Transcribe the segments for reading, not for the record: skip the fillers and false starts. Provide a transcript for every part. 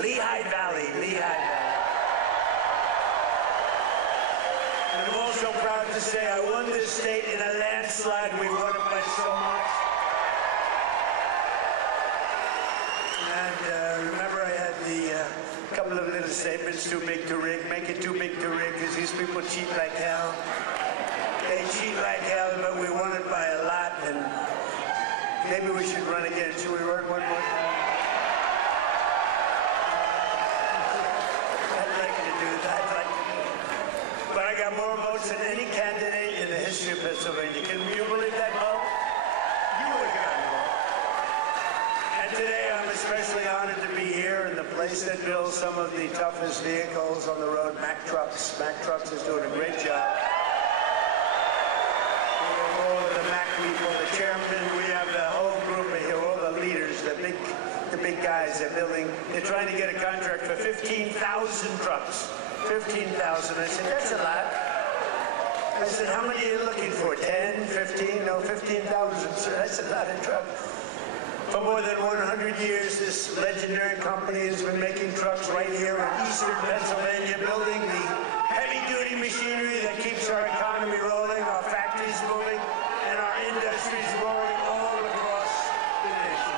Lehigh Valley. And I'm also proud to say I won this state in a landslide. We won it by so much. And remember, I had the couple of little statements: too big to rig, make it too big to rig, because these people cheat like hell. They cheat like hell, but we won it by a lot. And maybe we should run again. Should we run one more time? I'd like to do that. But I got more votes than any candidate in the history of Pennsylvania. Can you believe that vote? You would have gotten more. And today I'm especially honored to be here in the place that builds some of the toughest vehicles on the road, Mack Trucks. Mack Trucks is doing a great job. We have all of the Mack people, the chairman, we have the whole group of here, all the leaders, the big guys. They're trying to get a contract for 15,000 trucks. 15,000. I said, that's a lot. I said, how many are you looking for? 10, 15? No, 15,000. Sir, that's a lot of trucks. For more than 100 years, this legendary company has been making trucks right here in eastern Pennsylvania, building the heavy-duty machinery that keeps our economy rolling, our factories moving, and our industries rolling all across the nation.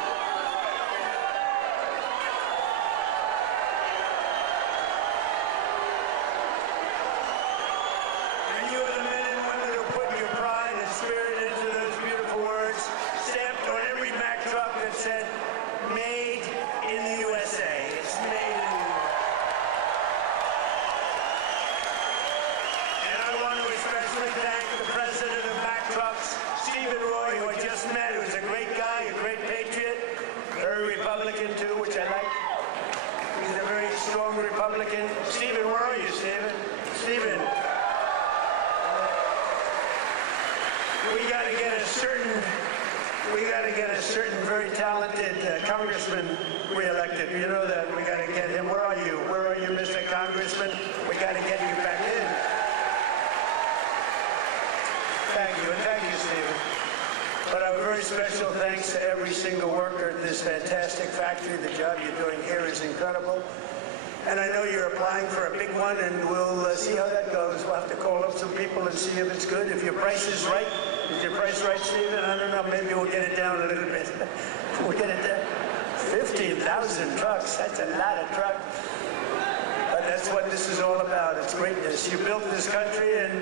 And you are the men and women who put your pride and spirit into those beautiful words, stamped on every Mack truck that said, made in the USA. It's made in the USA. And I want to especially thank the president of Mack Trucks, Stephen Roy, who I just met, who's a great guy, a great patriot, very Republican too, which I like. He's a very strong Republican. Stephen, where are you, Stephen? Stephen. We got to get a certain very talented congressman reelected. You know that. We got to get him. Where are you? Where are you, Mr. Congressman? We got to get you back in. Thank you, and thank you, Stephen. But a very special thanks to every single worker at this fantastic factory. The job you're doing here is incredible. And I know you're applying for a big one, and we'll see how that goes. We'll have to call up some people and see if it's good. If your price is right. Is your price right, Stephen? I don't know. Maybe we'll get it down a little bit. We'll get it down. 15,000 trucks. That's a lot of trucks. But that's what this is all about. It's greatness. You built this country, and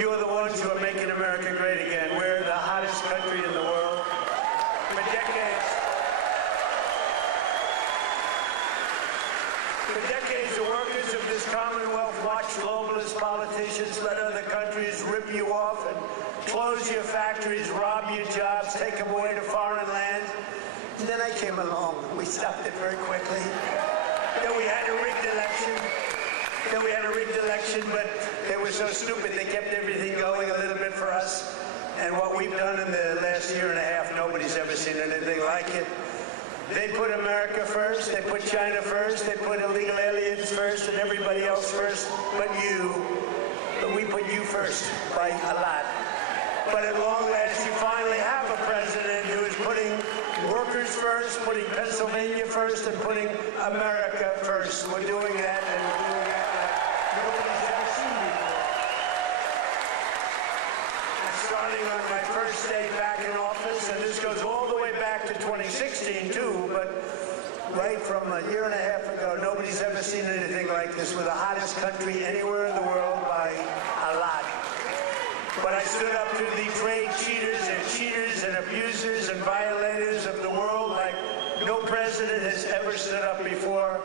you are the ones who are making America great again. We're the hottest country in the world. For decades. For decades, the workers of this Commonwealth watched globalist politicians let other countries rip you off and close your factories, rob your jobs, take them away to foreign lands. And then I came along. We stopped it very quickly. Then we had a rigged election. But they were so stupid they kept everything going a little bit for us. And what we've done in the last year and a half, nobody's ever seen anything like it. They put America first, they put China first, they put illegal aliens first, and everybody else first, but we put you first by a lot. But at long last, you finally have a president who is putting workers first, putting Pennsylvania first, and putting America first. We're doing that, and we're doing that like nobody's ever seen before. And starting on my first day back in office, and this goes all the way back to 2016 too, but right from a year and a half ago, nobody's ever seen anything like this. We're the hottest country anywhere in the world by a lot. But I stood up to the trade cheaters and abusers and violators of the world like no president has ever stood up before.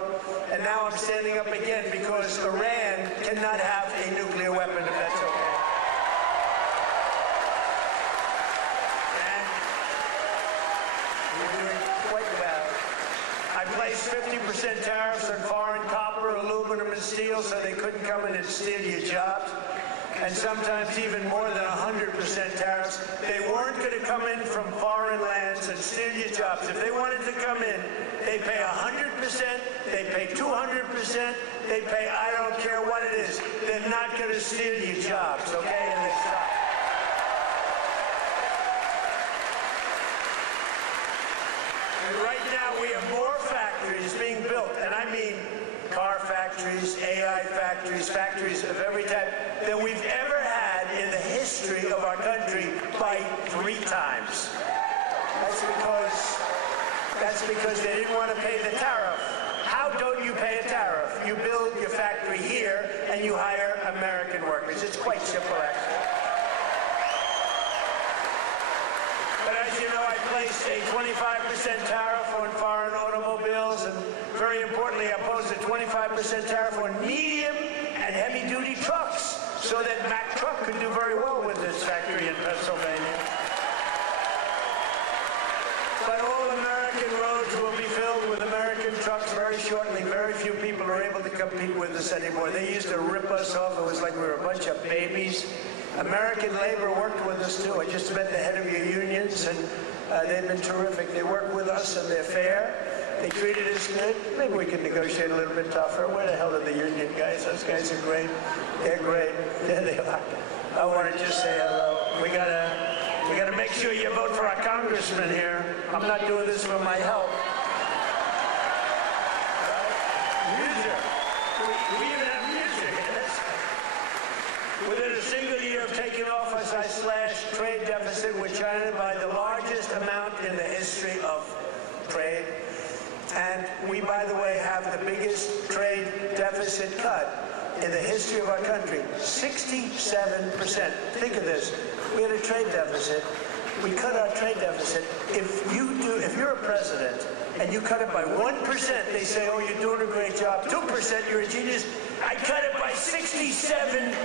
And now I'm standing up again because Iran cannot have a nuclear weapon, if that's okay. And we're doing quite well. I placed 50% tariffs on foreign copper, aluminum, and steel so they couldn't come in and steal your jobs. And sometimes even more than 100% tariffs. They weren't going to come in from foreign lands and steal your jobs. If they wanted to come in, they pay 100%, they pay 200%, they pay I don't care what it is. They're not going to steal your jobs, okay? And they stop. And right right now we have more factories being built, and I mean car factories, AI factories, factories of every type, that we've ever had in the history of our country by 3 times. That's because they didn't want to pay the tariff. How don't you pay a tariff? You build your factory here and you hire American workers. It's quite simple, actually. But as you know, I placed a 25% tariff on foreign automobiles, and very importantly, I posed a 25% tariff on medium and heavy-duty trucks, so that Mack truck could do very well with this factory in Pennsylvania. But all American roads will be filled with American trucks very shortly. Very few people are able to compete with us anymore. They used to rip us off. It was like we were a bunch of babies. American labor worked with us, too. I just met the head of your unions, and they've been terrific. They work with us, and they're fair. They treated us good. Maybe we can negotiate a little bit tougher. Where the hell are the union guys? Those guys are great. They're great. There they are. I want to just say hello. We gotta make sure you vote for our congressman here. I'm not doing this for my help. Music. We even have music. Within a single year of taking office, I slashed trade deficit with China by the largest amount in the history of trade. And we, by the way, have the biggest trade deficit cut in the history of our country, 67%. Think of this. We had a trade deficit. We cut our trade deficit. If you're a president and you cut it by 1%, they say, oh, you're doing a great job. 2%, you're a genius. I cut it by 67%.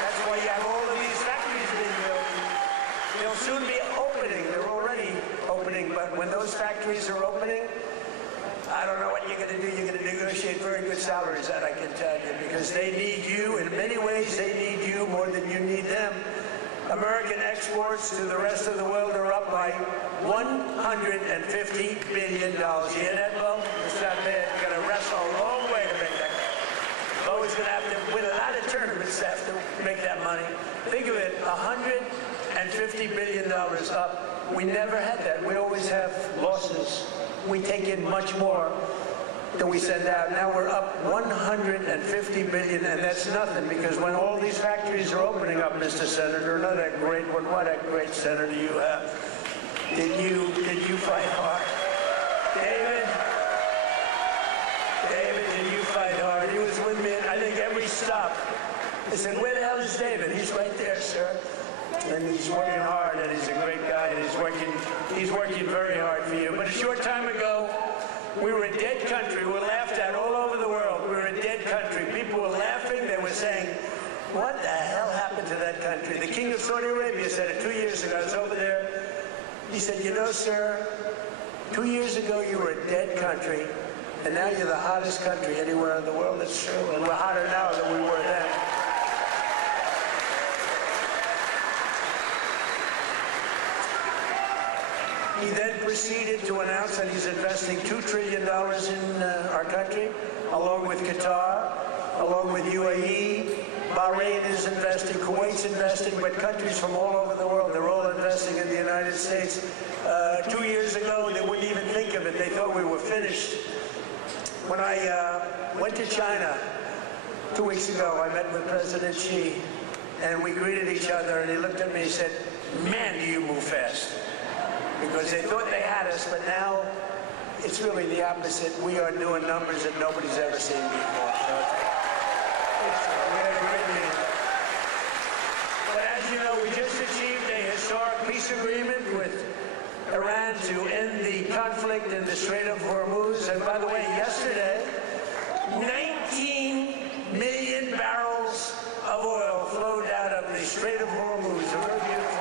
That's why you have all of these factories being built. They'll soon be opening. They're already opening, but when those factories are opening, I don't know what you're going to do. You're going to negotiate very good salaries, that I can tell you, because they need you. In many ways, they need you more than you need them. American exports to the rest of the world are up by $150 billion. You hear that, Bo? It's not bad. You've got to wrestle a long way to make that. Bo's going to have to win a lot of tournaments to have to make that money. Think of it, $150 billion up. We never had that. We always have losses. We take in much more than we send out. Now we're up $150 billion, and that's nothing, because when all these factories are opening up, Mr. Senator, what a great senator you have. Did you fight hard? David, did you fight hard? He was with me at, I think, every stop. I said, where the hell is David? He's right there, sir. And he's working hard, and he's a great guy, and he's working very hard for you. But a short time ago, we were a dead country. We were laughed at all over the world. We were a dead country. People were laughing. They were saying, what the hell happened to that country? The king of Saudi Arabia said it 2 years ago. I was over there. He said, you know, sir, 2 years ago you were a dead country, and now you're the hottest country anywhere in the world. It's true. And we're hotter now than we were then. He then proceeded to announce that he's investing $2 trillion in our country, along with Qatar, along with UAE. Bahrain is investing, Kuwait's investing, but countries from all over the world, they're all investing in the United States. 2 years ago, they wouldn't even think of it. They thought we were finished. When I went to China 2 weeks ago, I met with President Xi, and we greeted each other, and he looked at me and said, man, do you move fast. Because they thought they had us, but now it's really the opposite. We are doing numbers that nobody's ever seen before. So we had a great meeting. But as you know, we just achieved a historic peace agreement with Iran to end the conflict in the Strait of Hormuz. And by the way, yesterday, 19 million barrels of oil flowed out of the Strait of Hormuz. A very beautiful.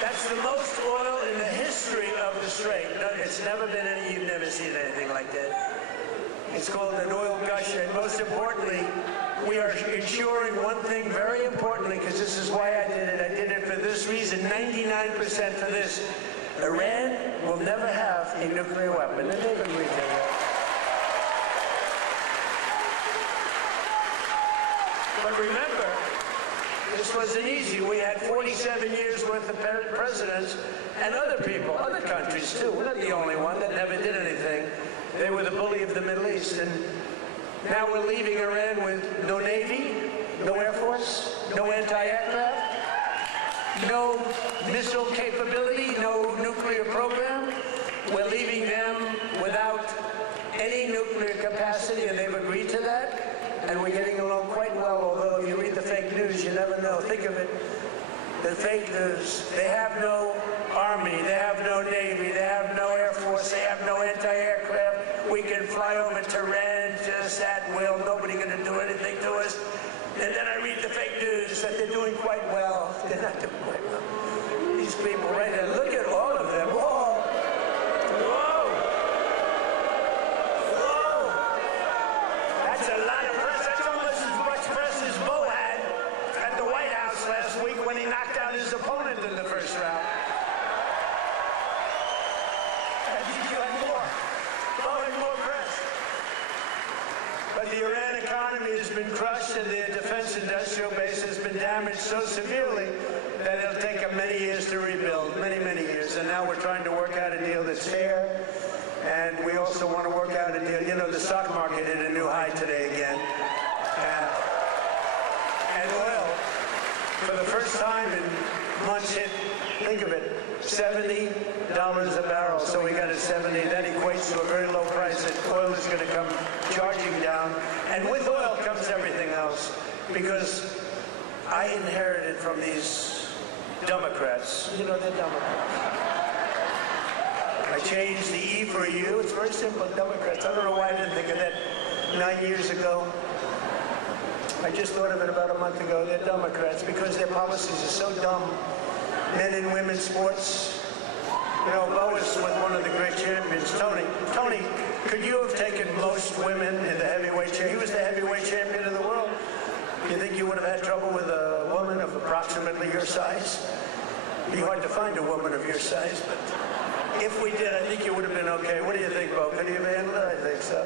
That's the most oil in the history of the Strait. No, it's never been you've never seen anything like that. It's called an oil gush, and most importantly, we are ensuring one thing very importantly, because this is why I did it. I did it for this reason, 99% for this. Iran will never have a nuclear weapon, and they've agreed to that. But But remember, this wasn't easy. We had 47 years worth of presidents and other people, other countries too. We're not the only one that never did anything. They were the bully of the Middle East. And now we're leaving Iran with no Navy, no Air Force, no anti-aircraft, no missile capability, no nuclear program. We're leaving them without any nuclear capacity, and they've agreed to that. And we're getting along quite well, although if you read the fake news, you never know. Think of it. The fake news, they have no army, they have no navy, they have no air force, they have no anti-aircraft. We can fly over Tehran just at will. Nobody going to do anything to us. And then I read the fake news that they're doing quite well. They're not doing quite well. These people right there, look at all of them. Whoa! Whoa! Whoa! That's a lot of press. That's almost as much press as Bo had at the White House last week when he knocked out his opponent in the first round. But the Iran economy has been crushed and their defense industrial base has been damaged so severely that it'll take them many years to rebuild, many, many years. And now we're trying to work out a deal that's fair. And we also want to work out a deal. You know, the stock market hit a new high today again. And oil, for the first time in months, hit, think of it, $70 a barrel. So we got a 70. That equates to a very low price that oil is going to come charging down. And with oil comes everything else. Because I inherited from these Democrats. You know, they're Democrats. I changed the E for U. It's very simple, Democrats. I don't know why I didn't think of that 9 years ago. I just thought of it about a month ago. They're Democrats because their policies are so dumb. Men and women's sports. You know, Bo was with one of the great champions, Tony. Tony, could you have taken most women in the heavyweight championship? He was the heavyweight champion of the world. You think you would have had trouble with a woman of approximately your size? It'd be hard to find a woman of your size, but if we did, I think you would have been okay. What do you think, Bo? Could you have handled it? I think so.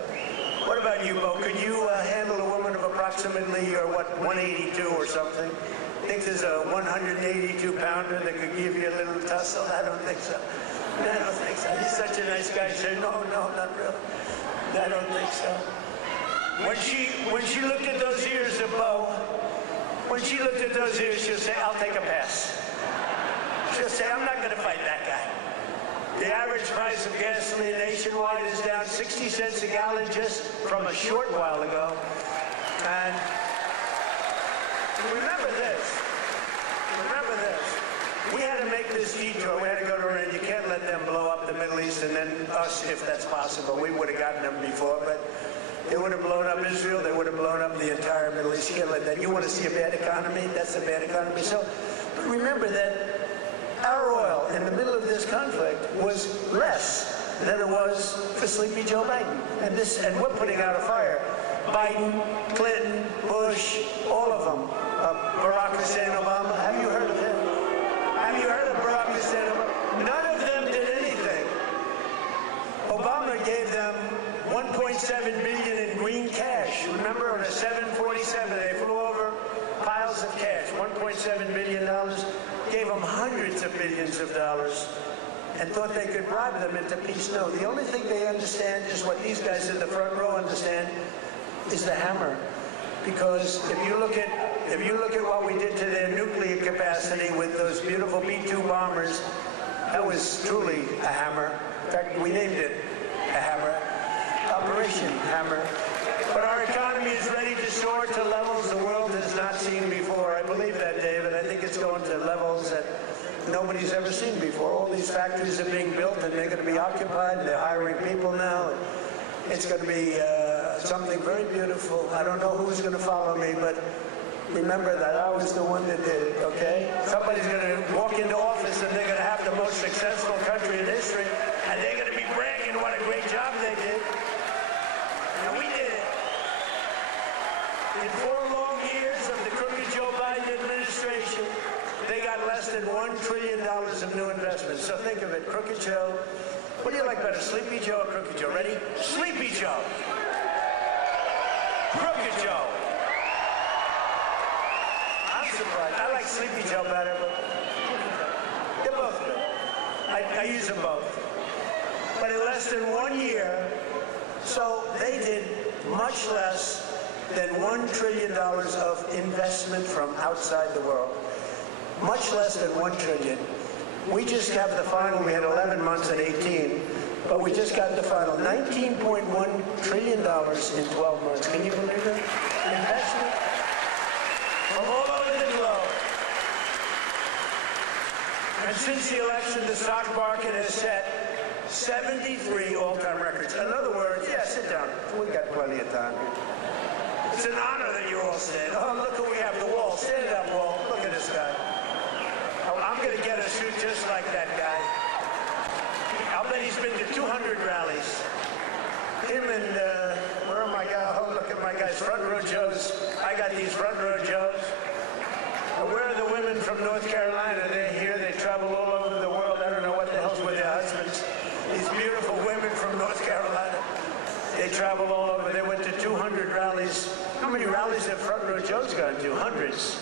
What about you, Bo? Could you handle a woman of approximately, or what, 182 or something? Think there's a 182-pounder that could give you a little tussle? I don't think so. I don't think so. He's such a nice guy. Say, no, not really. I don't think so. When she looked at those ears of Bo, when she looked at those ears, she'll say, I'll take a pass. She'll say, I'm not going to fight that guy. The average price of gasoline nationwide is down 60 cents a gallon just from a short while ago. And remember this. We had to make this detour. We had to go to Iran. You can't let them blow up the Middle East and then us, if that's possible. We would have gotten them before, but they would have blown up Israel. They would have blown up the entire Middle East. You can't let that. You want to see a bad economy? That's a bad economy. So, but remember that our oil in the middle of this conflict was less than it was for Sleepy Joe Biden. And we're putting out a fire. Biden, Clinton, Bush, all of them. Barack Hussein Obama. Have you heard of him? Have you heard of Barack Hussein Obama? None of them did anything. Obama gave them $1.7 billion in green cash. Remember, on a 747, they flew over piles of cash. $1.7 billion. Gave them hundreds of billions of dollars and thought they could bribe them into peace. No, the only thing they understand is what these guys in the front row understand is the hammer. Because if you look at what we did to their nuclear capacity with those beautiful B-2 bombers, that was truly a hammer. In fact, we named it a hammer, Operation Hammer. But our economy is ready to soar to levels the world has not seen before. I believe that, David. I think it's going to levels that nobody's ever seen before. All these factories are being built and they're going to be occupied. They're hiring people now. It's going to be something very beautiful. I don't know who's going to follow me, but remember that I was the one that did it, okay? Somebody's going to walk into office and they're going to have the most successful country in history, and they're going to be bragging what a great job they did. And we did it. In 4 long years of the crooked Joe Biden administration, they got less than $1 trillion of new investments. So think of it, Crooked Joe. What do you like better, Sleepy Joe or Crooked Joe? Ready? Sleepy Joe. Crooked Joe. I'm surprised. I like Sleepy Joe better, but they're both good. I use them both. But in less than 1 year, so they did much less than $1 trillion of investment from outside the world. Much less than $1 trillion. We just have the final. We had 11 months and 18, but we just got the final. $19.1 trillion in 12 months. Can you believe that? Investment from all over the globe. And since the election, the stock market has set 73 all-time records. In other words, yeah, sit down. We got plenty of time. It's an honor that you all stand. Oh, look who we have, the Wall. Stand it up, Wall. Look at this guy. I'm going to get a suit just like that guy. I'll bet he's been to 200 rallies. Him and, where are my guys? Oh, look at my guys, front row Joes. I got these front row Joes. Where are the women from North Carolina? They're here. They travel all over the world. I don't know what the hell's with their husbands. These beautiful women from North Carolina. They travel all over. They went to 200 rallies. How many rallies have front row Joe's gone to? Hundreds.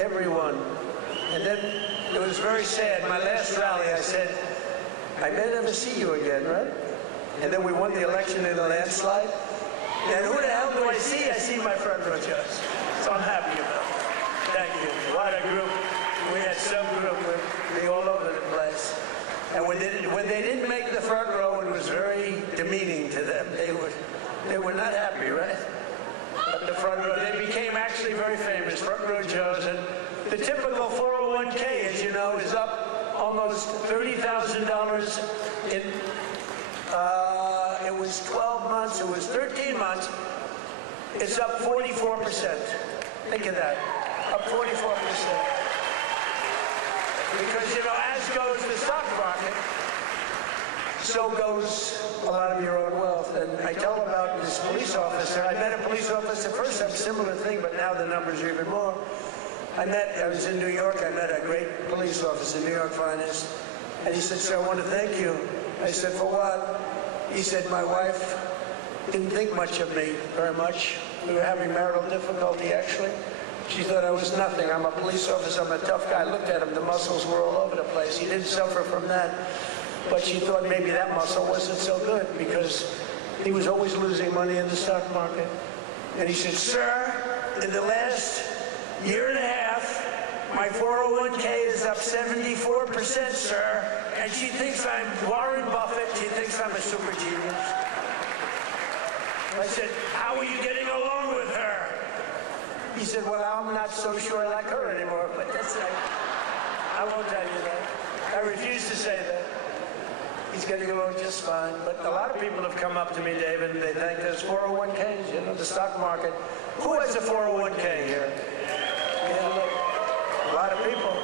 Everyone. And then it was very sad. My last rally, I said, I may never see you again, right? And then we won the election in a landslide. And who the hell do I see? I see my front row Joes. So I'm happy about it. Thank you. What a group. We had some group with me all over the place. And when they didn't make the front row, it was very demeaning to them. They were not happy, right? But the front row, they became actually very famous, front row Joes. And the typical 401k, as you know, is up almost $30,000 in, it was 12 months, it was 13 months. It's up 44%. Think of that, up 44%. Because, you know, as goes the stock market, so goes a lot of your own wealth. And I tell about this police officer. I met a police officer first, some similar thing, but now the numbers are even more. I was in New York, I met a great police officer, New York finest, and he said, sir, I want to thank you. I said, for what? He said, my wife didn't think much of me very much. We were having marital difficulty, actually. She thought I was nothing. I'm a police officer, I'm a tough guy. I looked at him, the muscles were all over the place. He didn't suffer from that, but she thought maybe that muscle wasn't so good because he was always losing money in the stock market. And he said, sir, in the last year and a half, my 401k is up 74%, sir. And she thinks I'm Warren Buffett. She thinks I'm a super genius. I said, how are you getting along with her? He said, well, I'm not so sure I like her anymore. But that's like, I won't tell you that. I refuse to say that. He's getting along just fine. But a lot of people have come up to me, David, and they thank us 401ks, you know, the stock market. Who has a 401k here? Yeah, look, a lot of people.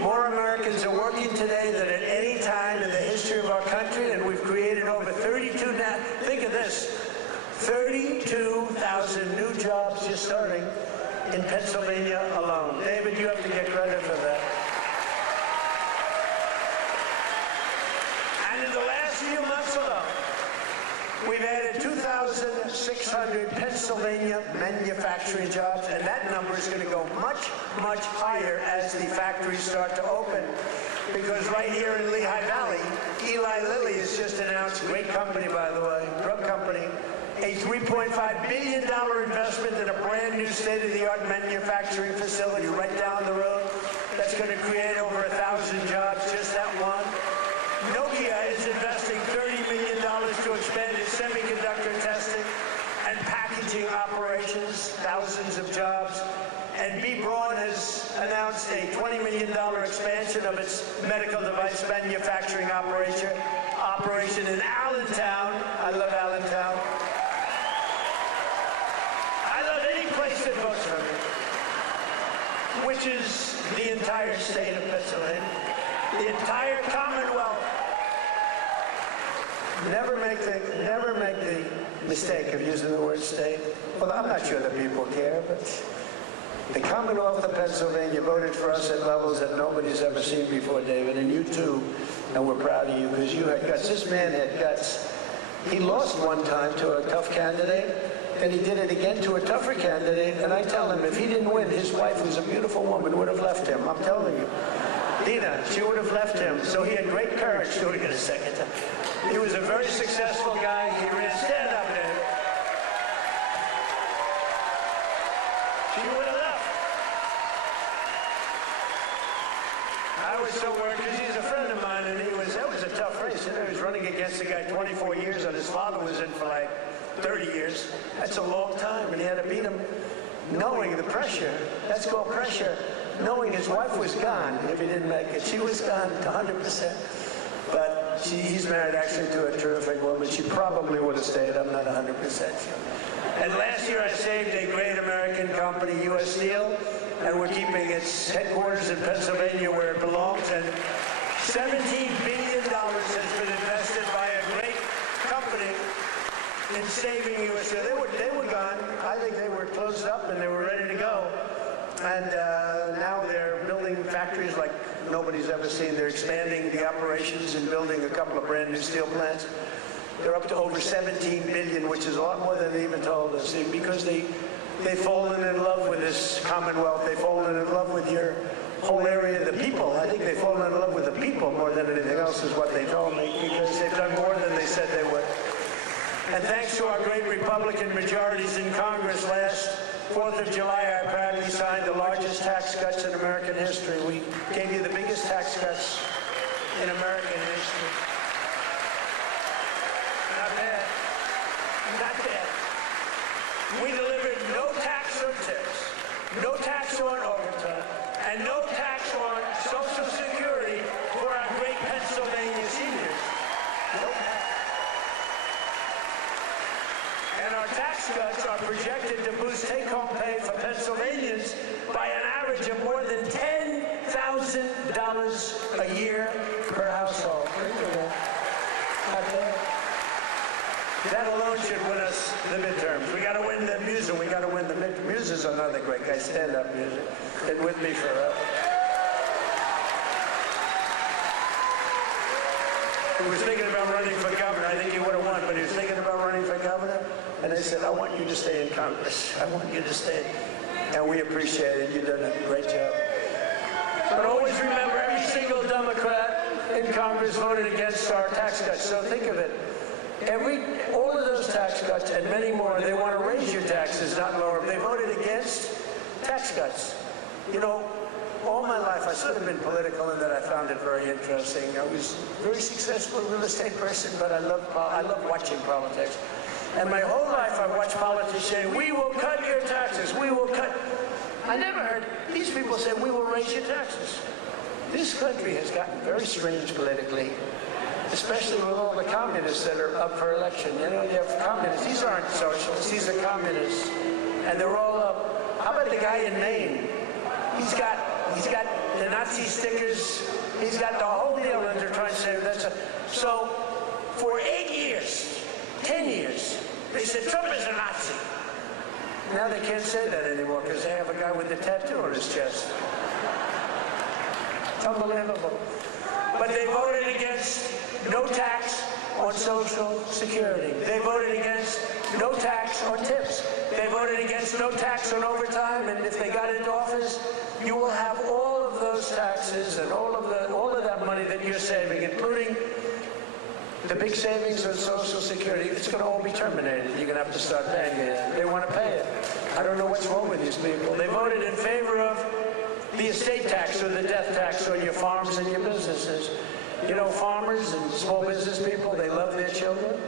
More Americans are working today than at any time in the history of our country, and we've created over 32 now. Think of this, 32,000 new jobs just starting in Pennsylvania alone. David, you have to get credit for that. And in the last few months alone, we've added 2,600 Pennsylvania manufacturing jobs, and that number is going to go much, much higher as the factories start to open. Because right here in Lehigh Valley, Eli Lilly has just announced, great company by the way, drug company, a $3.5 billion investment in a brand new state-of-the-art manufacturing facility right down the road. That's going to create over 1,000 jobs, just that one. Nokia is investing $30 million to expand its semiconductor testing and packaging operations, thousands of jobs. And B. Braun has announced a $20 million expansion of its medical device manufacturing operation in Allentown. I love Allentown. I love any place that votes for me, which is the entire state of Pennsylvania, the entire Commonwealth. Never make the mistake of using the word state. Well, I'm not sure that people care, but the Commonwealth of Pennsylvania voted for us at levels that nobody's ever seen before, David, and you too, and we're proud of you because you had guts. This man had guts. He lost one time to a tough candidate, then he did it again to a tougher candidate, and I tell him if he didn't win, his wife, who's a beautiful woman, would have left him. I'm telling you. Dina, she would have left him. So he had great courage doing it a second time. He was a very successful guy. He ran, stand up there. She would have left. I was so worried because he's a friend of mine, and that was a tough race. You know, he was running against a guy 24 years, and his father was in for like 30 years. That's a long time, and he had to beat him knowing the pressure. That's called pressure. Knowing his wife was gone if he didn't make it. She was gone 100%. But he's married actually to a terrific woman. She probably would have stayed. I'm not 100% sure. And last year I saved a great American company, U.S. Steel, and we're keeping its headquarters in Pennsylvania where it belongs. And $17 billion has been invested by a great company in saving U.S. Steel. They were gone. I think they were closed up and they were ready to go. And now they're building factories like nobody's ever seen. They're expanding the operations and building a couple of brand new steel plants. They're up to over $17 billion, which is a lot more than they even told us. Because they've fallen in love with this Commonwealth. They've fallen in love with your whole area, the people. I think they've fallen in love with the people more than anything else is what they told me, because they've done more than they said they would. And thanks to our great Republican majorities in Congress last 4th of July, I proudly signed the largest tax cuts in American history. We gave you the biggest tax cuts in American history. Not bad. Not bad. We delivered no tax on tips, no tax on overtime, and no tax on Social Security for our great Pennsylvania seniors. No tax. And our tax cuts are projected to boost take-home pay for Pennsylvanians by an average of more than $10,000 a year per household. That alone should win us the midterms. We got to win the Muses. We got to win the midterms. Muses is another great guy. Stand up, Muses. Been with me forever. He was thinking about running for governor. I think he would have won, but he was thinking about running for governor. And they said, I want you to stay in Congress. I want you to stay. And we appreciate it. You've done a great job. But always remember, every single Democrat in Congress voted against our tax cuts. So think of it. All of those tax cuts and many more, they want to raise your taxes, not lower them. They voted against tax cuts. You know, all my life, I should have been political in that I found it very interesting. I was a very successful real estate person, but I love watching politics. And my whole life I've watched politicians say, we will cut your taxes, we will cut. I never heard these people say, we will raise your taxes. This country has gotten very strange politically, especially with all the communists that are up for election. You know, you have communists. These aren't socialists, these are communists. And they're all up. How about the guy in Maine? He's got the Nazi stickers. He's got the whole deal, and they're trying to say so for 8 years, 10 years, they said Trump is a Nazi. Now they can't say that anymore because they have a guy with a tattoo on his chest. It's unbelievable. But they voted against no tax on Social Security. They voted against no tax on tips. They voted against no tax on overtime, and if they got into office, you will have all of those taxes and all of that money that you're saving, including the big savings on Social Security. It's going to all be terminated. You're going to have to start paying it. They want to pay it. I don't know what's wrong with these people. They voted in favor of the estate tax or the death tax on your farms and your businesses. You know, farmers and small business people, they love their children.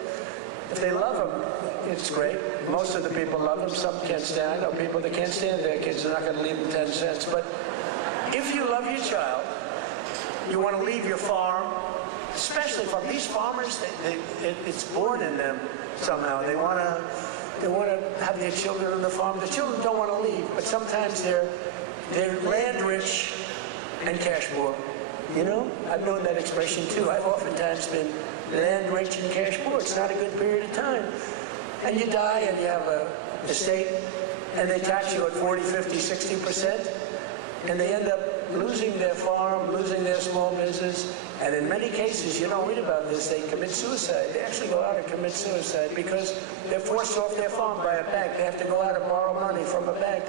If they love them, it's great. Most of the people love them. Some can't stand. I know people that can't stand their kids. They're not going to leave them 10 cents. But if you love your child, you want to leave your farm, especially from these farmers, it's born in them somehow. They want to have their children on the farm. The children don't want to leave, but sometimes they're land rich and cash poor. You know, I've known that expression too. I've oftentimes been land rich and cash poor. It's not a good period of time. And you die and you have an estate and they tax you at 40, 50, 60%, and they end up losing their farm, losing their small business, and in many cases, you don't read about this, they commit suicide. They actually go out and commit suicide because they're forced off their farm by a bank. They have to go out and borrow money from a bank,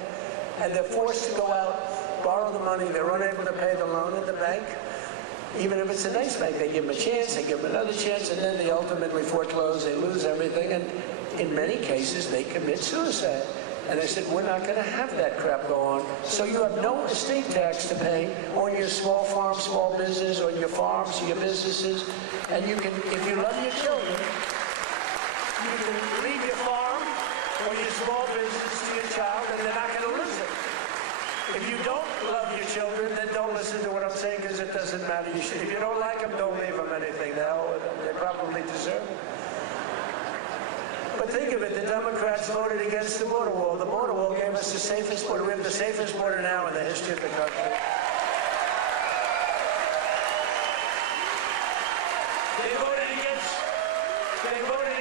and they're forced to go out, borrow the money. They're unable to pay the loan at the bank. Even if it's a nice bank, they give them a chance, they give them another chance, and then they ultimately foreclose, they lose everything, and in many cases, they commit suicide. And I said, we're not going to have that crap go on. So you have no estate tax to pay on your small farm, small business, on your farms, your businesses. And you can, if you love your children, you can leave your farm or your small business to your child, and they're not going to lose it. If you don't love your children, then don't listen to what I'm saying, because it doesn't matter. If you don't like them, don't leave them anything. The hell with them. They probably deserve it. But think of it, the Democrats voted against the border wall. The border wall gave us the safest border. We have the safest border now in the history of the country. They voted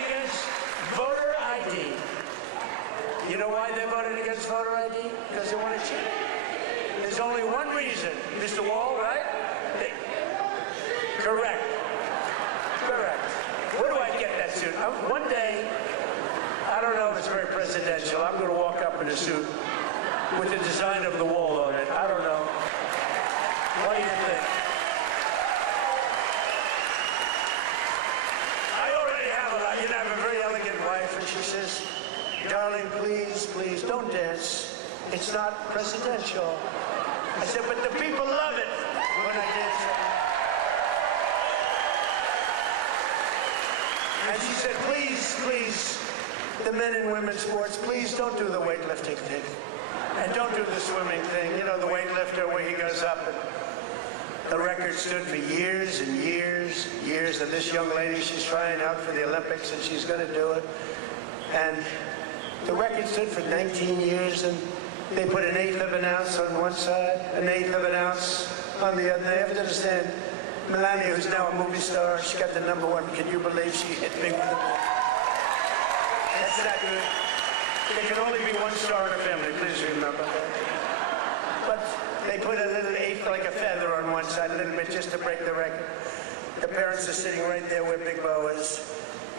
against voter ID. You know why they voted against voter ID? Because they want to cheat. There's only one reason, Mr. Wall, right? Correct. Where do I get that suit? One day, I don't know if it's very presidential. I'm going to walk up in a suit with the design of the wall on it. I don't know. What do you think? I already have a, you know, I have a very elegant wife, and she says, darling, please, don't dance. It's not presidential. I said, but the people love it when I dance. And she said, please, the men and women's sports, please don't do the weightlifting thing. And don't do the swimming thing. You know, the weightlifter where he goes up and the record stood for years and years. And this young lady, she's trying out for the Olympics and she's going to do it. And the record stood for 19 years, and they put an eighth of an ounce on one side, an eighth of an ounce on the other. They have to understand, Melania, who's now a movie star, she got the #1. Can you believe she hit me with the ball? That's not good. There can only be one star in a family, please remember that. But they put a little eighth, like a feather on one side, a little bit, just to break the record. The parents are sitting right there where Big Bo is.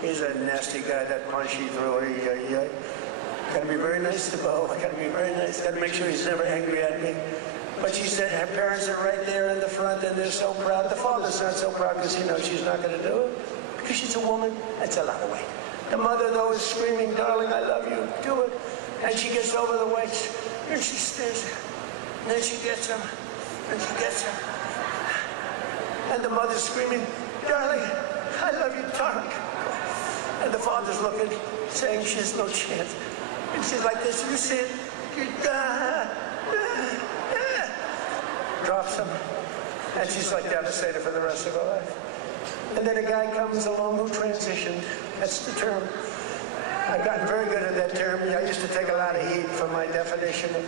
He's a nasty guy, that punch he threw. Got to be very nice to Bo. Got to be very nice. Got to make sure he's never angry at me. But she said her parents are right there in the front, and they're so proud. The father's not so proud because he knows she's not going to do it. Because she's a woman. That's a lot of weight. The mother, though, is screaming, darling, I love you. Do it. And she gets over the weights, and she stands there. And then she gets him, and she gets him. And the mother's screaming, darling, I love you, darling. And the father's looking, saying she has no chance. And she's like this, you see it? Drops him. And she's like devastated for the rest of her life. And then a guy comes along who transitioned. That's the term. I've gotten very good at that term. I used to take a lot of heat for my definition of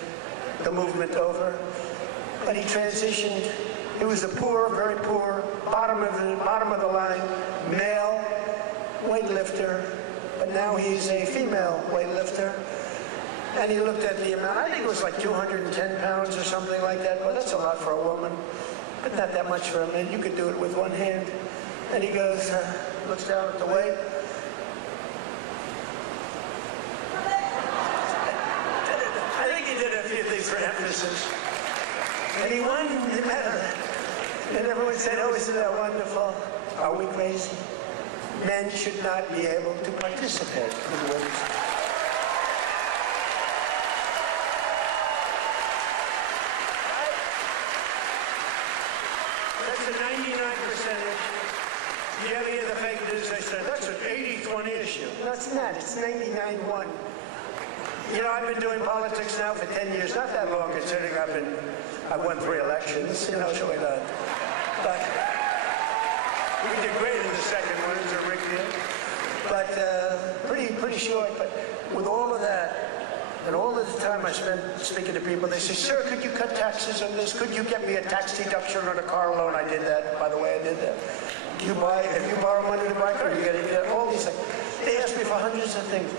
the movement over. But he transitioned. He was a poor, very poor, bottom of the line, male weightlifter. But now he's a female weightlifter. And he looked at the amount, I think it was like 210 pounds or something like that. Well, that's a lot for a woman, but not that much for a man. You could do it with one hand. And he goes, looks down at the weight. I think he did a few things for emphasis. And he won the medal. And everyone said, oh, isn't that wonderful? Are we crazy? Men should not be able to participate in women's. That's a 99%. You ever hear the fake news? They say, that's an 80-20 issue. No, it's not. It's 99-1. You know, I've been doing politics now for 10 years. Not that long, considering I've won 3 elections. You know, so we not. But we did great in the second one. It was a rigged deal. But pretty short. But with all of that, and all of the time I spent speaking to people, they say, sir, could you cut taxes on this? Could you get me a tax deduction on a car loan? I did that. By the way, I did that. If you borrow money to buy a car, you get it. All these things. They asked me for hundreds of things.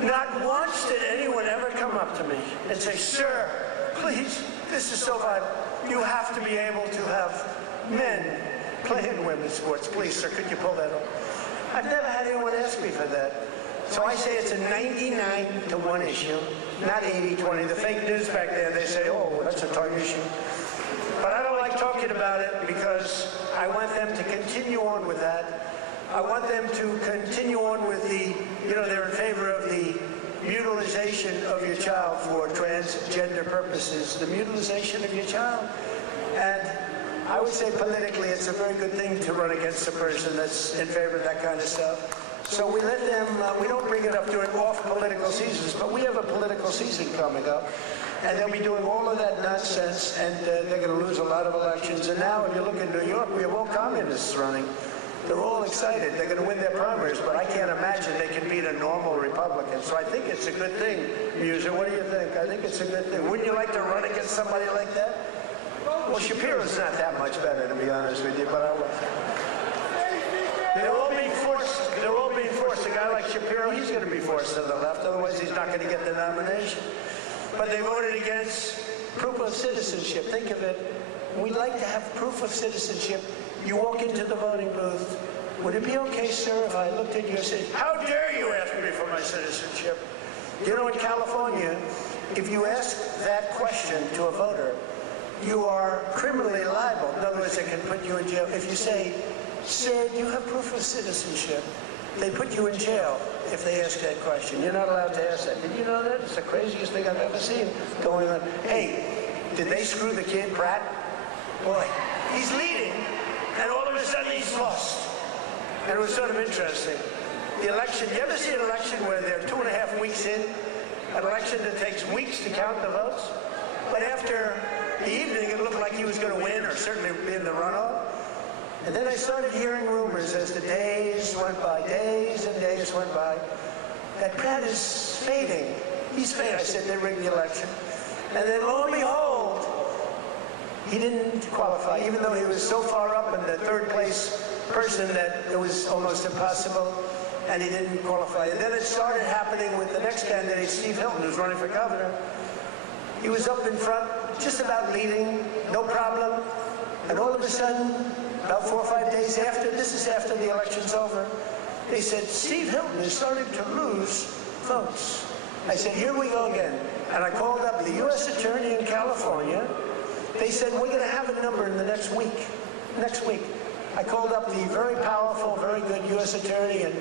Not once did anyone ever come up to me and say, sir, please, this is so vital. you have to be able to have men playing women's sports. Please, sir, could you pull that off? I've never had anyone ask me for that. So I say it's a 99-to-1 issue, not 80-20. The fake news back there, they say, oh, that's a tough issue. But I don't like talking about it because I want them to continue on with that. I want them to continue on with the, they're in favor of the mutilization of your child for transgender purposes, the mutilization of your child. And I would say politically it's a very good thing to run against a person that's in favor of that kind of stuff. So we let them, we don't bring it up during off political seasons, but we have a political season coming up. And they'll be doing all of that nonsense, and they're going to lose a lot of elections. And now if you look at New York, we have all communists running. They're all excited. They're going to win their primaries, but I can't imagine they can beat a normal Republican. So I think it's a good thing, Muser. What do you think? I think it's a good thing. Wouldn't you like to run against somebody like that? Well, Shapiro's not that much better, to be honest with you, but I would. They're all being forced. They're all being forced. A guy like Shapiro, he's going to be forced to the left. Otherwise, he's not going to get the nomination. But they voted against proof of citizenship. Think of it. We'd like to have proof of citizenship. You walk into the voting booth. Would it be okay, sir, if I looked at you and said, how dare you ask me for my citizenship? You know, in California, if you ask that question to a voter, you are criminally liable. In other words, they can put you in jail. If you say, sir, do you have proof of citizenship? They put you in jail if they ask that question. You're not allowed to ask that. Did you know that? It's the craziest thing I've ever seen going on. Hey, did they screw the kid, Pratt? Boy, he's leading, and all of a sudden he's lost. And it was sort of interesting. The election, you ever see an election where they're 2.5 weeks in? An election that takes weeks to count the votes? But after the evening, it looked like he was going to win, or certainly be in the runoff. And then I started hearing rumors as the days went by, days and days went by, that Pratt is fading. He's fading. I said, they rigged the election. And then lo and behold, he didn't qualify, even though he was so far up in the third place person that it was almost impossible, and he didn't qualify. And then it started happening with the next candidate, Steve Hilton, who's running for governor. He was up in front, just about leading, no problem. And all of a sudden, about 4 or 5 days after, this is after the election's over, they said, Steve Hilton is starting to lose votes. I said, here we go again. And I called up the U.S. Attorney in California. They said, we're going to have a number in the next week. Next week. I called up the very powerful, very good U.S. Attorney in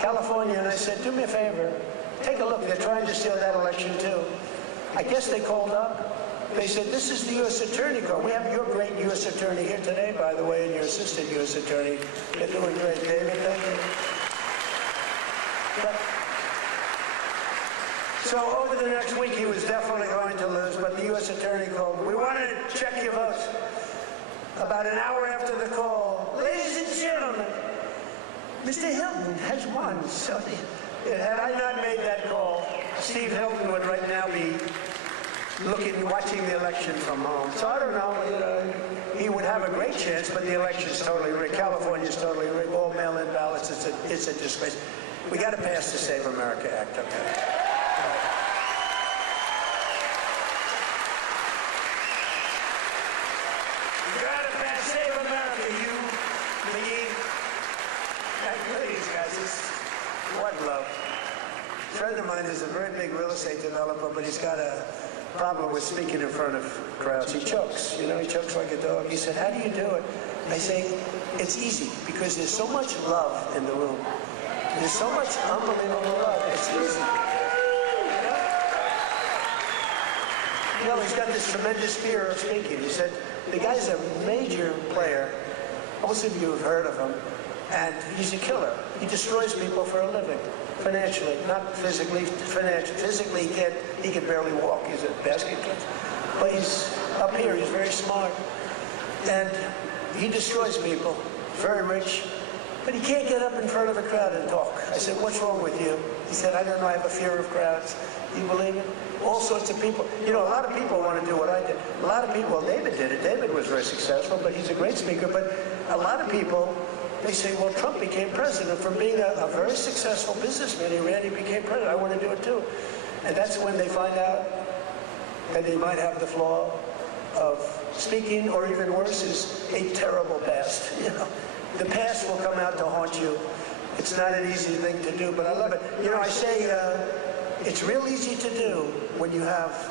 California, and I said, do me a favor. Take a look. They're trying to steal that election, too. I guess they called up. They said, this is the U.S. Attorney call. We have your great U.S. Attorney here today, by the way, and your assistant U.S. Attorney. They're doing great, David. Thank you. But, so over the next week, he was definitely going to lose, but the U.S. Attorney called. We want to check your votes. About an hour after the call, ladies and gentlemen, Mr. Hilton has won. So had I not made that call, Steve Hilton would right now be watching the election from home. So I don't know, he would have a great chance, but the election's totally rigged. California's totally rigged. All mail-in ballots, it's a disgrace. We got to pass the Save America Act, okay? You got to pass Save America, you, me. Please, guys, what love. A friend of mine is a very big real estate developer, but he's got a problem with speaking in front of crowds. He chokes, he chokes like a dog. He said, how do you do it? I say, it's easy, because there's so much love in the room. There's so much unbelievable love. It's easy. He's got this tremendous fear of speaking. He said, the guy's a major player. Most of you have heard of him. And he's a killer. He destroys people for a living. Financially, not physically, financially. Physically, he can barely walk. He's a basket case. But he's up here. He's very smart. And he destroys people. Very rich. But he can't get up in front of a crowd and talk. I said, what's wrong with you? He said, I don't know. I have a fear of crowds. You believe it? All sorts of people. A lot of people want to do what I did. A lot of people, David did it. David was very successful, but he's a great speaker. But a lot of people, they say, well, Trump became president from being a very successful businessman. He became president. I want to do it too. And that's when they find out that they might have the flaw of speaking, or even worse, is a terrible past. You know, the past will come out to haunt you. It's not an easy thing to do, but I love it. You know, I say it's real easy to do when you have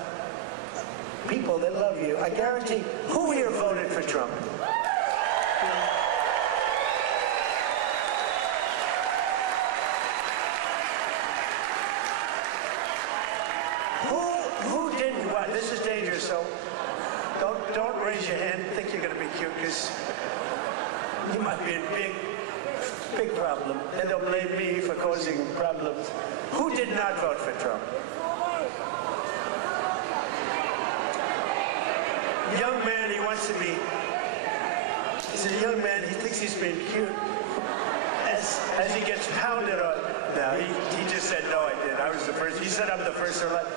people that love you. I guarantee, who here voted for Trump? Who didn't? Well, this is dangerous, so don't raise your hand. Think you're going to be cute, because you might be a big problem, and they'll blame me for causing problems. Who did not vote for Trump? Young man, he wants to be. He's a young man. He thinks he's being cute. As he gets pounded on. No, he just said, no, I did. I was the first. He said I'm the first to elect.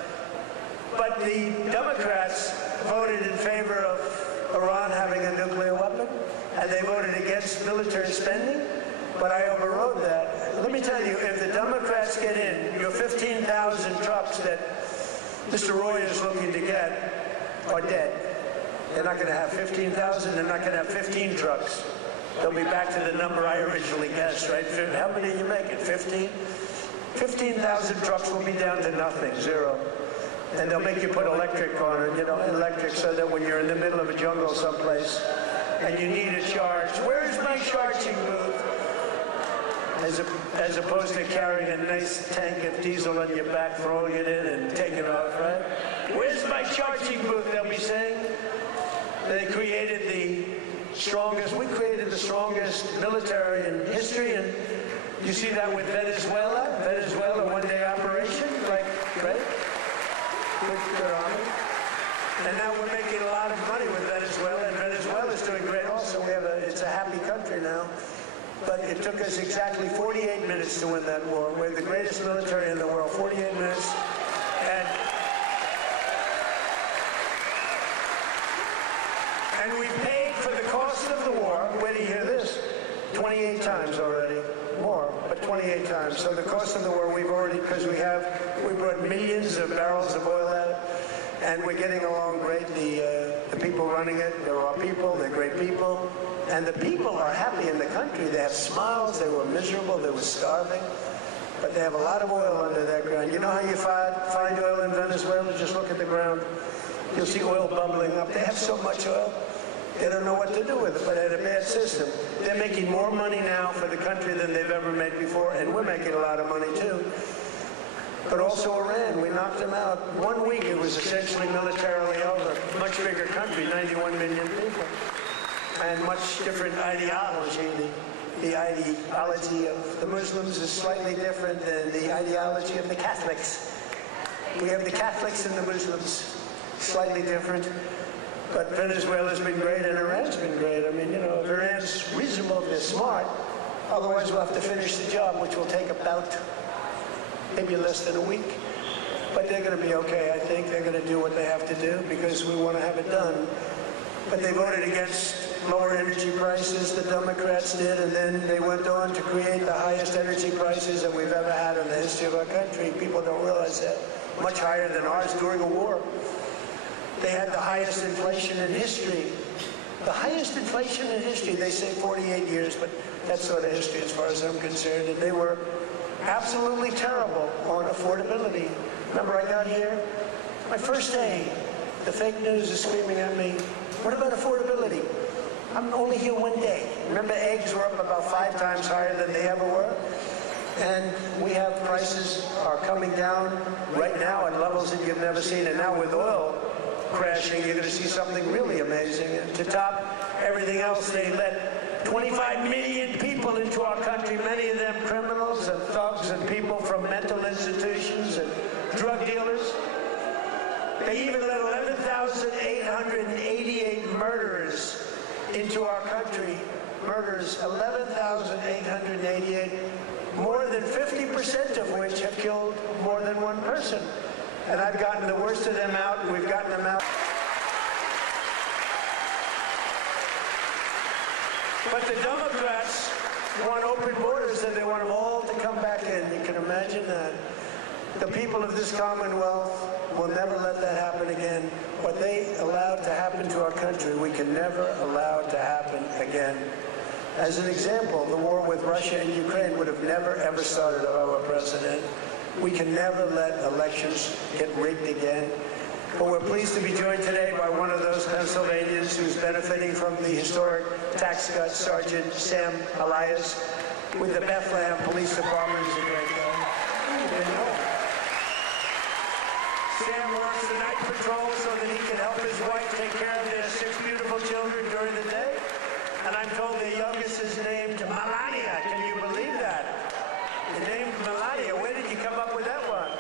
But the Democrats voted in favor of Iran having a nuclear weapon, and they voted against military spending. But I overrode that. Let me tell you, if the Democrats get in, your 15,000 trucks that Mr. Roy is looking to get are dead. They're not going to have 15,000. They're not going to have 15 trucks. They'll be back to the number I originally guessed, right? How many are you making? 15? 15,000 trucks will be down to nothing, zero. And they'll make you put electric on it, you know, electric, so that when you're in the middle of a jungle someplace and you need a charge, where's my charging booth? As opposed to carrying a nice tank of diesel on your back, throwing it in and taking off, right? Where's my charging booth, they'll be saying. They created we created the strongest military in history, and you see that with Venezuela. Venezuela, one-day operation, like, right? Good army. And now we're making a lot of money with Venezuela, and Venezuela's doing great also. It's a happy country now. But it took us exactly 48 minutes to win that war. We're the greatest military in the world, 48 minutes. And we paid for the cost of the war, wait till you hear this, 28 times already. More, but 28 times. So the cost of the war, we've already, because we brought millions of barrels of oil out, and we're getting along great. The people running it, they're our people, they're great people, and the people are happy in the country. They have smiles, they were miserable, they were starving, but they have a lot of oil under that ground. You know how you find oil in Venezuela? Just look at the ground. You'll see oil bubbling up. They have so much oil. They don't know what to do with it, but they had a bad system. They're making more money now for the country than they've ever made before, and we're making a lot of money too. But also Iran, we knocked them out. 1 week it was essentially militarily over. Much bigger country, 91 million people. And much different ideology. The ideology of the Muslims is slightly different than the ideology of the Catholics. We have the Catholics and the Muslims, slightly different. But Venezuela's been great, and Iran's been great. I mean, you know, if Iran's reasonable, if they're smart, otherwise we'll have to finish the job, which will take about maybe less than a week. But they're going to be okay, I think. They're going to do what they have to do because we want to have it done. But they voted against lower energy prices, the Democrats did, and then they went on to create the highest energy prices that we've ever had in the history of our country. People don't realize that. Much higher than ours during a war. They had the highest inflation in history. The highest inflation in history, they say 48 years, but that's sort of history as far as I'm concerned. And they were absolutely terrible on affordability. Remember, I got here, my first day, the fake news is screaming at me, what about affordability? I'm only here 1 day. Remember, eggs were up about 5 times higher than they ever were? And we have prices are coming down right now at levels that you've never seen. And now with oil crashing, you're going to see something really amazing. And to top everything else, they let 25 million people into our country, many of them criminals and thugs and people from mental institutions and drug dealers. They even let 11,888 murderers into our country. Murders, 11,888, more than 50% of which have killed more than one person. And I've gotten the worst of them out, and we've gotten them out. But the Democrats want open borders, and they want them all to come back in. You can imagine that. The people of this Commonwealth will never let that happen again. What they allowed to happen to our country, we can never allow to happen again. As an example, the war with Russia and Ukraine would have never, ever started if I were president. We can never let elections get rigged again. But we're pleased to be joined today by one of those Pennsylvanians who's benefiting from the historic tax cut, Sergeant Sam Elias, with the Bethlehem Police Department. Is a great guy. Sam works the night patrol so that he can help his wife take care of their 6 beautiful children during the day. And I'm told their youngest is named Melania. Can you believe that? The name Melania. Where did you come up with that one?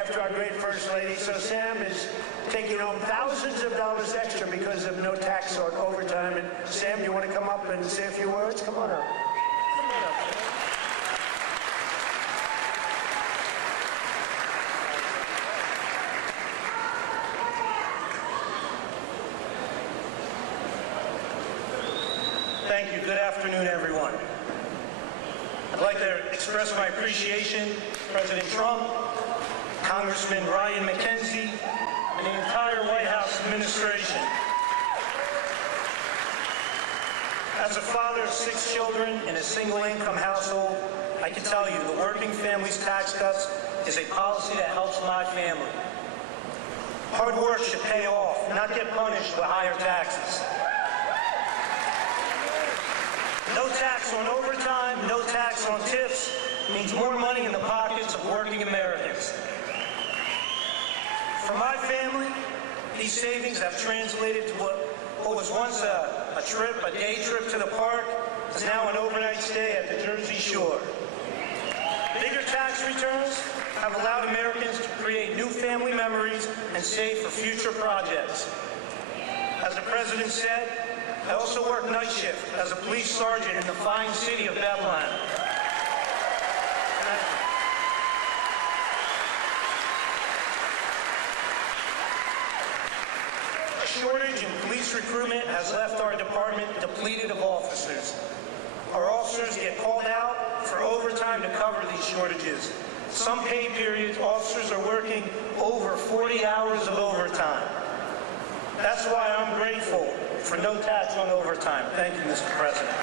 After our great First Lady. So Sam is taking home thousands of dollars extra because of no tax on overtime. And Sam, you want to come up and say a few words? Come on up. Thank you. Good afternoon, everyone. I'd like to express my appreciation to President Trump, Congressman Ryan Macungie, and the entire White House administration. As a father of 6 children in a single-income household, I can tell you the Working Families Tax Cuts is a policy that helps my family. Hard work should pay off, not get punished with higher taxes. No tax on overtime, no tax on tips means more money in the pockets of working Americans. For my family, these savings have translated to what was once a day trip to the park, is now an overnight stay at the Jersey Shore. Bigger tax returns have allowed Americans to create new family memories and save for future projects. As the President said, I also work night shift as a police sergeant in the fine city of Bethlehem. A shortage in police recruitment has left our department depleted of officers. Our officers get called out for overtime to cover these shortages. Some pay periods, officers are working over 40 hours of overtime. That's why I'm grateful for no tax on overtime. Thank you, Mr. President.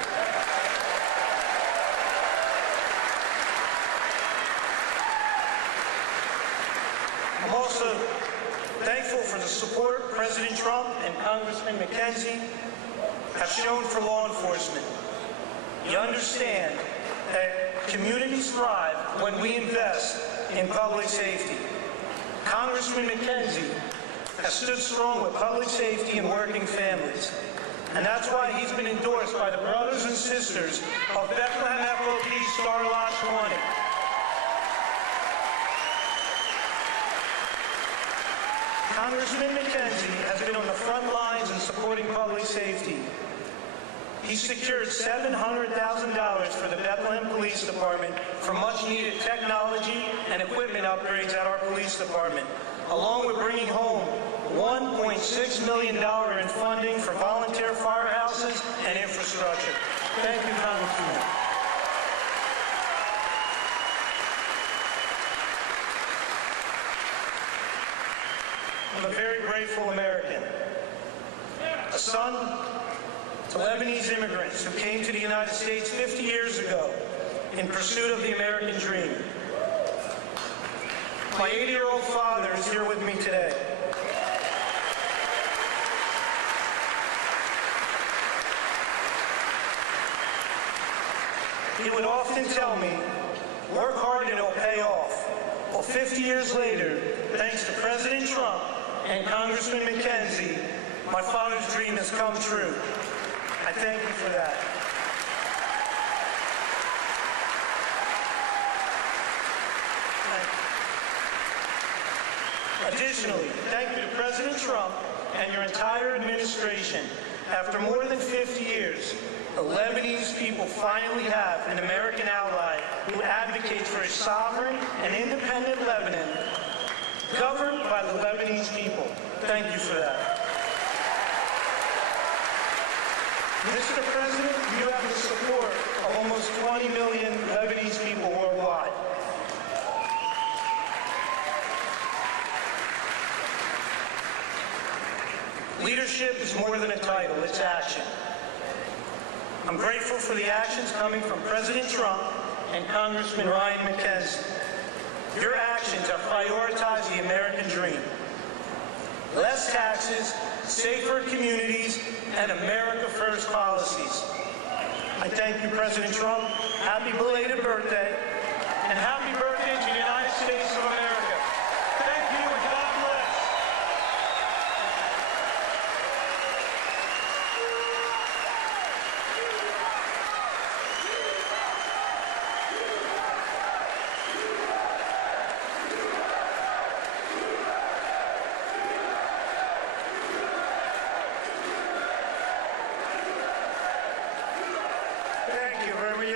I'm also thankful for the support President Trump and Congressman Macungie have shown for law enforcement. You understand that communities thrive when we invest in public safety. Congressman Macungie has stood strong with public safety and working families. And that's why he's been endorsed by the brothers and sisters of Bethlehem FOP Star Lot 20. Congressman Macungie has been on the front lines in supporting public safety. He secured $700,000 for the Bethlehem Police Department for much-needed technology and equipment upgrades at our police department, along with bringing home $1.6 million in funding for volunteer firehouses and infrastructure. Thank you, Congressman. I'm a very grateful American. A son to Lebanese immigrants who came to the United States 50 years ago in pursuit of the American dream. My 80-year-old father is here with me today. He would often tell me, work hard and it'll pay off. Well, 50 years later, thanks to President Trump and Congressman Macungie, my father's dream has come true. I thank you for that. Additionally, thank you to President Trump and your entire administration. After more than 50 years, the Lebanese people finally have an American ally who advocates for a sovereign and independent Lebanon governed by the Lebanese people. Thank you for that. Mr. President, you have the support of almost 20 million Lebanese people worldwide. Leadership is more than a title, it's action. I'm grateful for the actions coming from President Trump and Congressman Ryan Macungie. Your actions have prioritized the American dream. Less taxes, safer communities, and America First policies. I thank you, President Trump. Happy belated birthday, and happy birthday to the United States of America. Thank you, and God bless.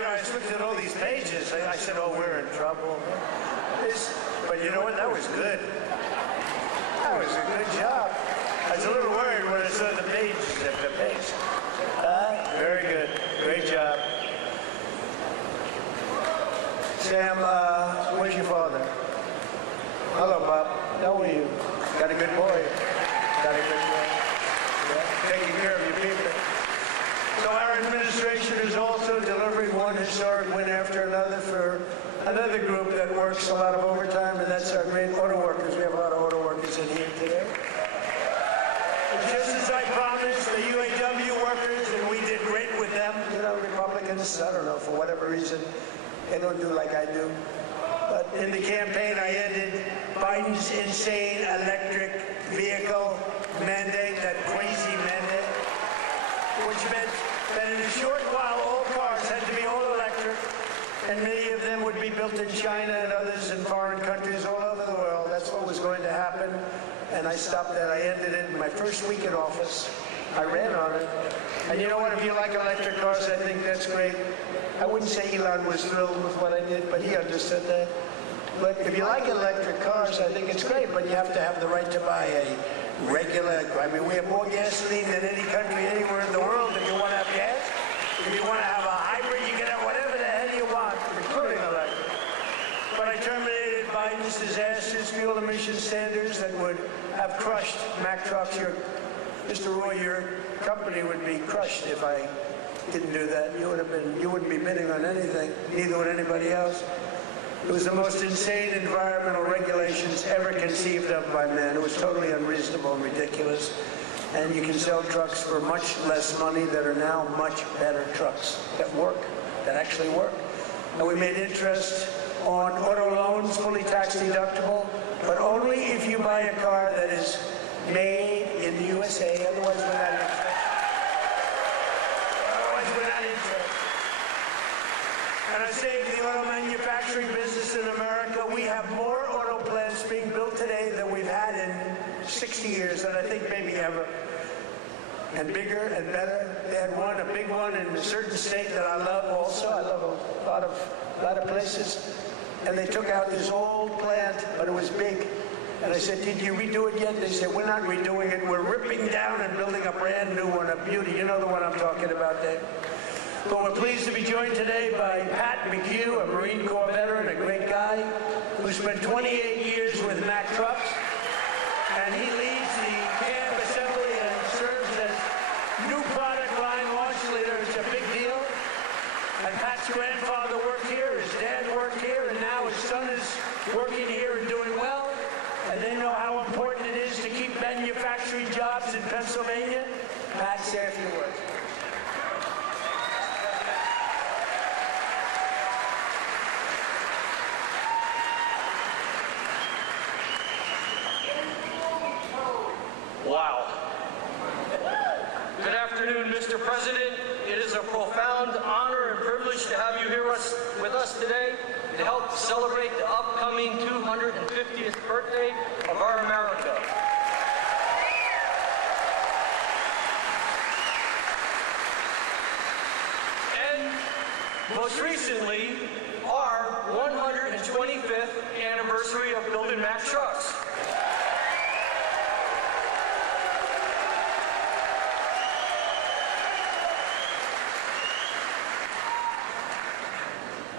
I looked at all these pages. I said, oh, we're in trouble. But you know what? That was good. That was a good job. I was a little worried when I saw the pages. Very good. Great job. Sam, where's your father? Hello, Bob. How are you? Got a good boy. Got a good boy. Yeah. Taking care of your people. So our administration is also delivering one historic win after another for another group that works a lot of overtime, and that's our great auto workers. We have a lot of auto workers in here today. And just as I promised the UAW workers, and we did great with them, you know, Republicans, I don't know, for whatever reason, they don't do like I do. But in the campaign, I ended Biden's insane electric vehicle mandate, that crazy mandate, which meant that in a short while, all cars had to be all electric, and many of them would be built in China and others in foreign countries all over the world. That's what was going to happen, and I stopped that. I ended it in my first week in office. I ran on it. And you know what? If you like electric cars, I think that's great. I wouldn't say Elon was thrilled with what I did, but he understood that. But if you like electric cars, I think it's great, but you have to have the right to buy a regular, I mean, we have more gasoline than any country anywhere in the world. If you want to have gas, if you want to have a hybrid, you can have whatever the hell you want, including electric. But I terminated Biden's disastrous fuel emission standards that would have crushed Mack trucks. Mr. Roy, your company would be crushed if I didn't do that. You wouldn't be bidding on anything, neither would anybody else. It was the most insane environmental regulations ever conceived of by man. It was totally unreasonable and ridiculous. And you can sell trucks for much less money that are now much better trucks that work, that actually work. And we made interest on auto loans, fully tax deductible, but only if you buy a car that is made in the USA. Otherwise, we're not interested. And I saved the auto manufacturing business in America. We have more auto plants being built today than we've had in 60 years, and I think maybe ever. And bigger and better. They had one, a big one in a certain state that I love also. I love a lot of places. And they took out this old plant, but it was big. And I said, did you redo it yet? They said, we're not redoing it. We're ripping down and building a brand new one, a beauty. You know the one I'm talking about, Dave. But we're pleased to be joined today by Pat McHugh, a Marine Corps veteran, a great guy, who spent 28 years with Mack trucks, and he leads the camp assembly and serves as new product line launch leader. It's a big deal. And Pat's grandfather worked here, his dad worked here, and now his son is working here and doing well. And they know how important it is to keep manufacturing jobs in Pennsylvania. Pat, say a few words. Wow. Good afternoon, Mr. President. It is a profound honor and privilege to have you here with us today to help celebrate the upcoming 250th birthday of our America. And most recently, our 125th anniversary of building Mack trucks.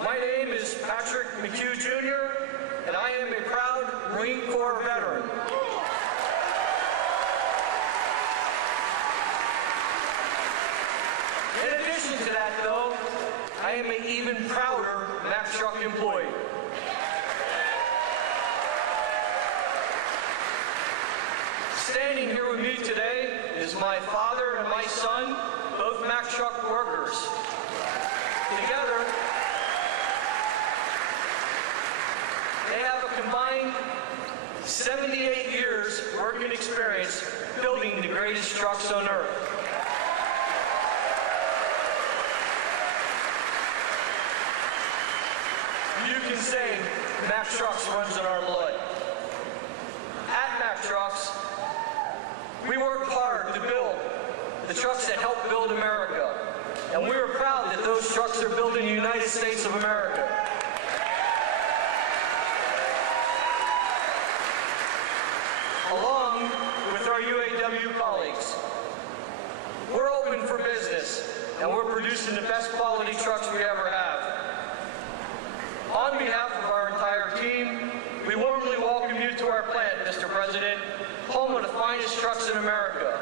My name is Patrick McHugh Jr., and I am a proud Marine Corps veteran. that, though, I am an even prouder Mack Truck employee. Standing here with me today is my father and my son, both Mack Truck workers. Together, they have a combined 78 years working experience building the greatest trucks on earth. You can say Mack Trucks runs in our blood. At Mack Trucks, we work hard to build the trucks that help build America. And we are proud that those trucks are built in the United States of America. Along with our UAW colleagues, we're open for business, and we're producing the best quality trucks we ever have. On behalf of our entire team, we warmly welcome you to our plant, Mr. President, home of the finest trucks in America,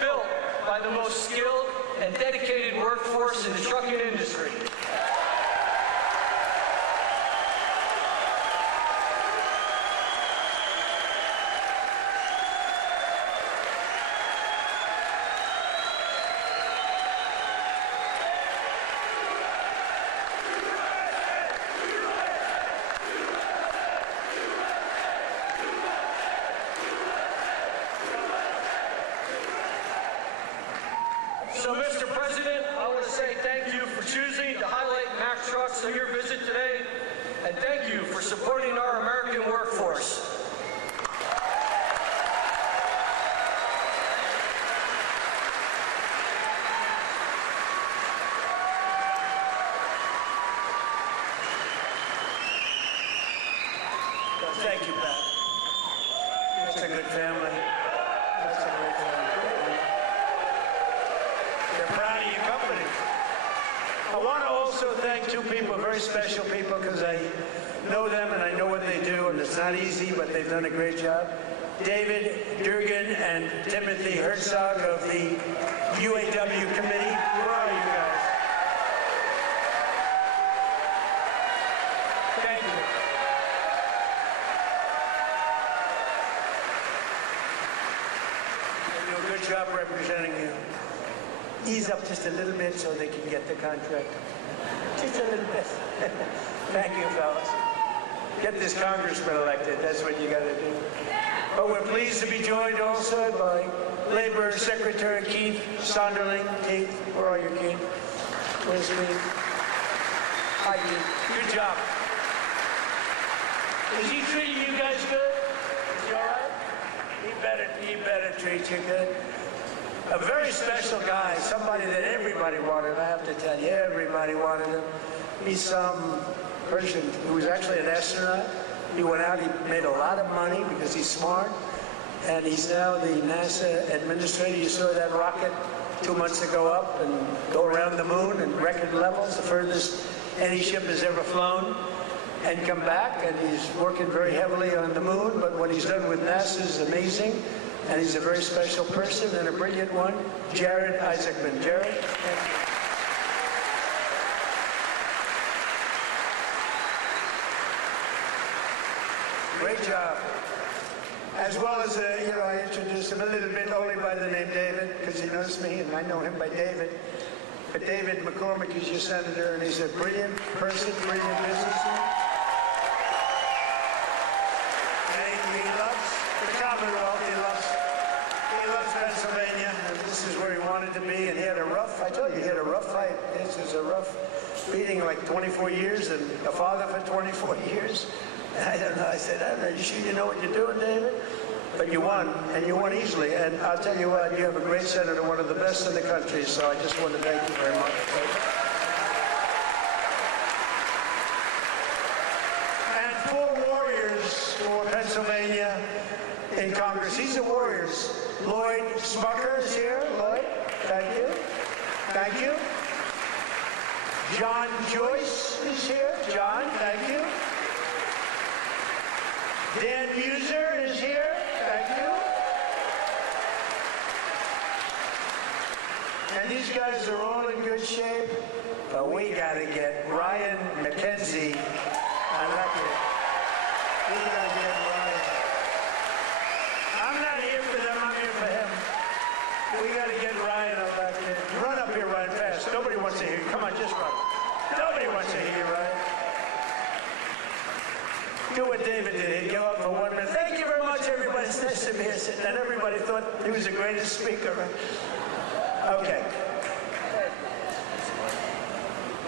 built by the most skilled and dedicated workforce in the trucking industry. So, Mr. President, I want to say thank you for choosing to highlight Mack Trucks in your visit today, and thank you for supporting our American workforce. Thank you, Pat. That's a good family. That's a great family. They're proud of your company. I want to also thank two people, very special people, because I know them and I know what they do, and it's not easy, but they've done a great job. David Durgan and Timothy Herzog of the UAW committee. Where are you guys? Thank you. They do a good job representing you. Ease up just a little bit so they can get the contract. Just a little bit. Thank you, fellas. Get this congressman elected. That's what you got to do. But we're pleased to be joined also by Labor Secretary Keith Sonderling. Keith, where are you, Keith? Where's Keith? Hi, Keith. Good job. Is he treating you guys good? Is he all right? He better treat you good. A very special guy, somebody that everybody wanted. I have to tell you, everybody wanted him. He's some person who was actually an astronaut. He went out, he made a lot of money because he's smart, and he's now the NASA administrator. You saw that rocket 2 months ago up and go around the moon in record levels, the furthest any ship has ever flown, and come back, and he's working very heavily on the moon, but what he's done with NASA is amazing. And he's a very special person and a brilliant one, Jared Isaacman. Jared, thank you. Great job. As well as, I introduced him a little bit only by the name David, because he knows me, and I know him by David. But David McCormick is your senator, and he's a brilliant person, brilliant businessman. And he loves the Commonwealth. He loves Pennsylvania, and this is where he wanted to be, and he had a rough, I told you, he had a rough fight. This was a rough beating, like 24 years, and a father for 24 years. And I don't know, I said, I don't know, you sure you know what you're doing, David? But you won, and you won easily, and I'll tell you what, you have a great senator, one of the best in the country, so I just want to thank you very much. And 4 warriors for Pennsylvania in Congress. He's a Warriors. Lloyd Smucker is here. Lloyd, thank you. Thank you. John Joyce is here. John, thank you. Dan Muser is here. Thank you. And these guys are all in good shape, but we got to get Ryan Macungie elected. We got to get Ryan. I'm not here for them, I'm here for him. We got to get Ryan elected. Run up here, Ryan, fast. Nobody wants to hear you. Come on, just run. Nobody wants to hear you, Ryan. Do what David did. He'd go up for 1 minute. Thank you very much, everybody. It's nice to be here sitting. And everybody thought he was the greatest speaker. Okay.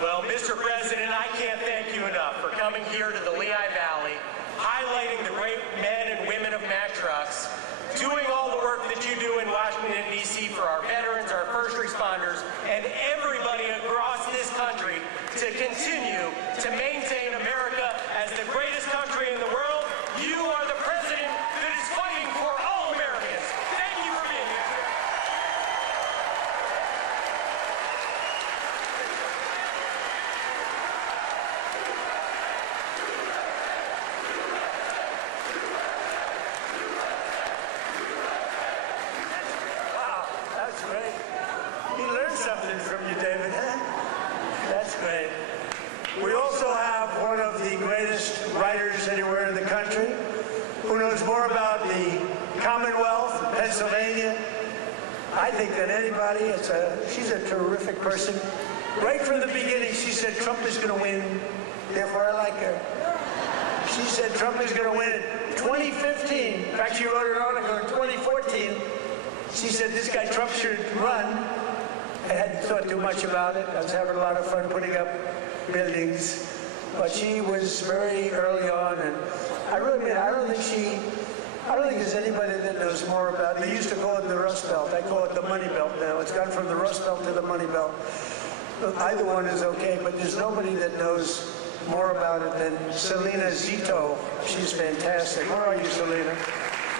Well, Mr. President, I can't thank you enough for coming here to the Lehigh Valley, highlighting the great men and women of Mack Trucks, doing all the work that you do in Washington, D.C. for our veterans, our first responders, and everybody across this country to continue to maintain America as the greatest country in the world. You are the president that is fighting for all Americans. Thank you for being here. Wow, that's great. He learned something from you, David. That's great. We also have one of the greatest writers anywhere in the country who knows more about the Commonwealth, Pennsylvania, I think, than anybody. She's a terrific person. Right from the beginning, she said Trump is going to win, therefore I like her. She said Trump is going to win in 2015. In fact, she wrote an article in 2014. She said this guy Trump should run. I hadn't thought too much about it. I was having a lot of fun putting up buildings. But she was very early on, and I really mean, I don't think there's anybody that knows more about it. They used to call it the Rust Belt. I call it the Money Belt now. It's gone from the Rust Belt to the Money Belt. Either one is okay, but there's nobody that knows more about it than Selena Zito. She's fantastic. Where are you, Selena?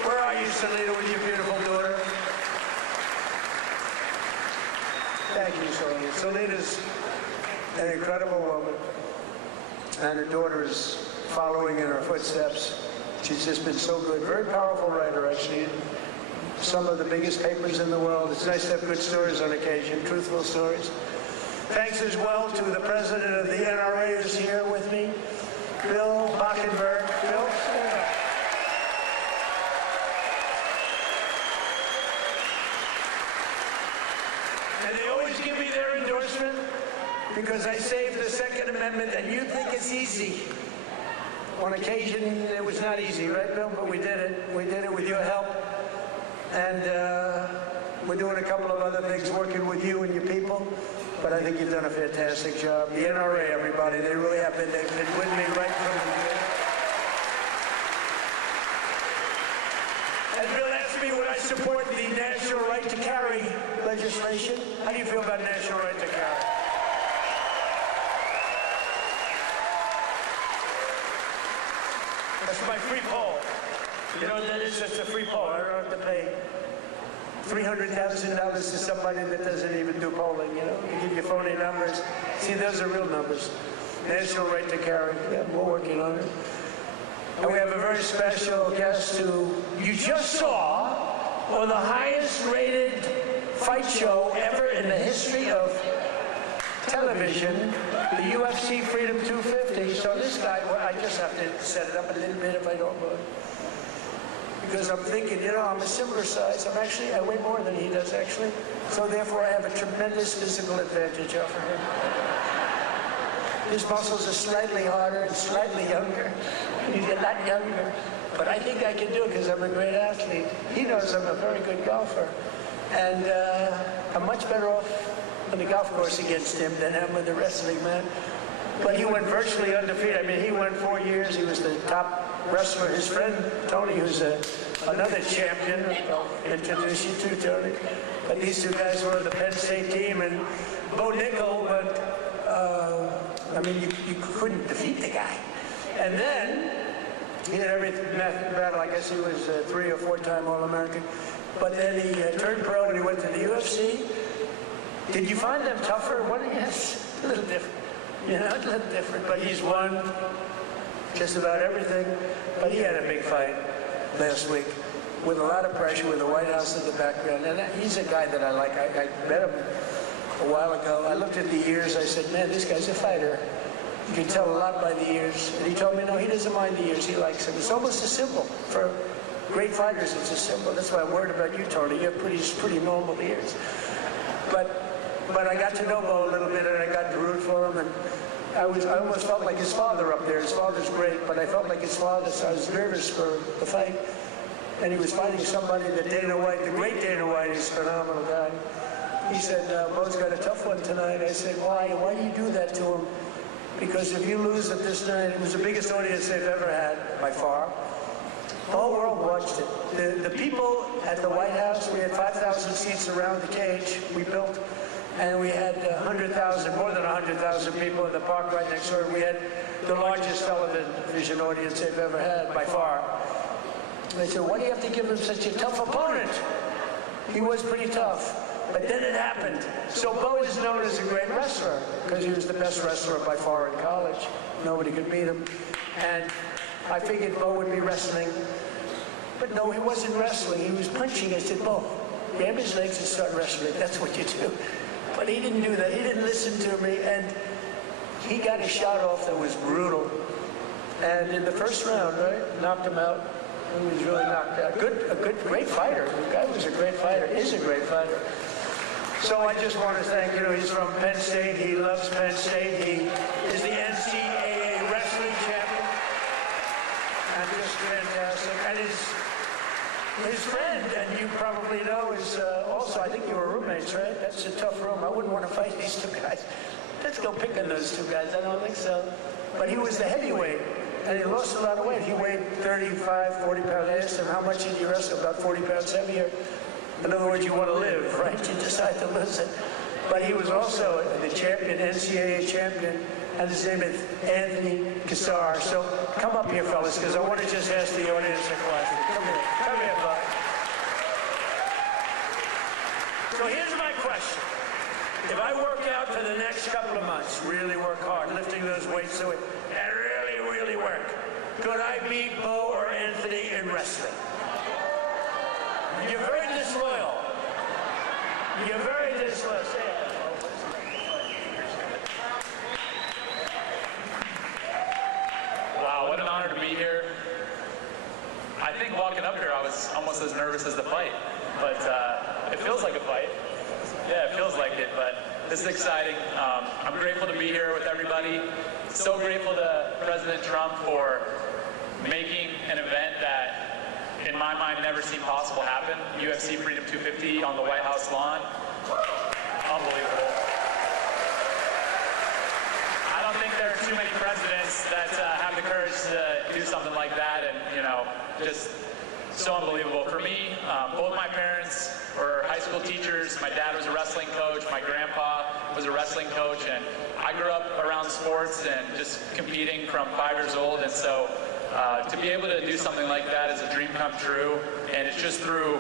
Where are you, Selena, with your beautiful daughter? Thank you, Selena. Selena's an incredible woman, and her daughter is following in her footsteps. She's just been so good. Very powerful writer, actually. Some of the biggest papers in the world. It's nice to have good stories on occasion, truthful stories. Thanks as well to the president of the NRA who's here with me, Bill Bockenberg. Bill? And they always give me their endorsement because I saved the Second Amendment, and you think it's easy. On occasion, it was not easy, right, Bill? But we did it. We did it with your help. And we're doing a couple of other things, working with you and your people. But I think you've done a fantastic job. The NRA, everybody, they really have been. They've been with me right from the beginning. And Bill asked me would I support the national right to carry legislation. How do you feel about national right to carry? That's my free poll. You know what that is? That's a free poll. I don't have to pay $300,000 to somebody that doesn't even do polling, you know? You give your phony numbers. See, those are real numbers. National right to carry. Yeah, we're working on it. And we have a very special guest who you just saw on the highest rated fight show ever in the history of television, the UFC Freedom 250. So this guy, well, I just have to set it up a little bit if I don't mind. Because I'm thinking, you know, I'm a similar size. I weigh more than he does, actually. So therefore, I have a tremendous physical advantage over him. His muscles are slightly harder and slightly younger. He's a lot younger. But I think I can do it because I'm a great athlete. He knows I'm a very good golfer. And I'm much better off on the golf course against him than I am with the wrestling, man. But he went virtually undefeated. I mean, he went 4 years. He was the top wrestler. His friend, Tony, who's another champion, I'll introduce you to, Tony. But these two guys were on the Penn State team, and Bo Nickel, but, I mean, you couldn't defeat the guy. And then, he had every battle. I guess he was a 3 or 4 time All-American. But then he turned pro and he went to the UFC. Did you find them tougher? What? Yes, a little different. You know, a little different. But he's won just about everything. But he had a big fight last week with a lot of pressure, with the White House in the background. And he's a guy that I like. I met him a while ago. I looked at the ears. I said, man, this guy's a fighter. You can tell a lot by the ears. And he told me, no, he doesn't mind the ears. He likes them. It's almost a symbol. For great fighters, it's a symbol. That's why I'm worried about you, Tony. You have pretty normal ears. But I got to know Bo a little bit, and I got to root for him. And I almost felt like his father up there. His father's great, but I felt like his father, so I was nervous for the fight. And he was fighting somebody that Dana White, the great Dana White, is a phenomenal guy. He said, Bo's got a tough one tonight. I said, why? Why do you do that to him? Because if you lose at this night, it was the biggest audience they've ever had, by far. The whole world watched it. The people at the White House, we had 5,000 seats around the cage we built, and we had 100,000, more than 100,000 people in the park right next door. We had the largest television audience they've ever had, by far. They said, why do you have to give him such a tough opponent? He was pretty tough. But then it happened. So Bo is known as a great wrestler because he was the best wrestler by far in college. Nobody could beat him. And I figured Bo would be wrestling. But no, he wasn't wrestling. He was punching. I said, Bo, grab his legs and start wrestling. That's what you do. But he didn't do that. He didn't listen to me. And he got a shot off that was brutal. And in the first round, right, knocked him out. He was really knocked out. Great fighter. The guy was a great fighter. Is a great fighter. So I just want to thank, he's from Penn State. He loves Penn State. He is the NCAA wrestling champion. And just fantastic. And his friend, and you probably know, is also, I think you were roommates, right? That's a tough room. I wouldn't want to fight these two guys. Let's go pick on those two guys. I don't think so. But he was the heavyweight. And he lost a lot of weight. He weighed 35, 40 pounds. I asked him, how much did you wrestle? About 40 pounds heavier. In other words, you want to live, right? You decide to lose it. But he was also the champion, NCAA champion, and his name is Anthony Cassar. So come up here, fellas, because I want to just ask the audience a question. Come here, bud. So here's my question. If I work out for the next couple of months, really work hard, lifting those weights and really work, could I beat Bo or Anthony in wrestling? You're very disloyal. You're very disloyal. Say it. Wow, what an honor to be here. I think walking up here, I was almost as nervous as the fight, but it feels like a fight. Yeah, it feels like it, but this is exciting. I'm grateful to be here with everybody. So grateful to President Trump for making an event that, in my mind, never seemed possible happen. UFC Freedom 250 on the White House lawn. Unbelievable. I don't think there are too many presidents that have the courage to do something like that, and, just so unbelievable. For me, both my parents were high school teachers. My dad was a wrestling coach. My grandpa was a wrestling coach, and I grew up around sports and just competing from 5 years old, and so to be able to do something like that is a dream come true, and it's just through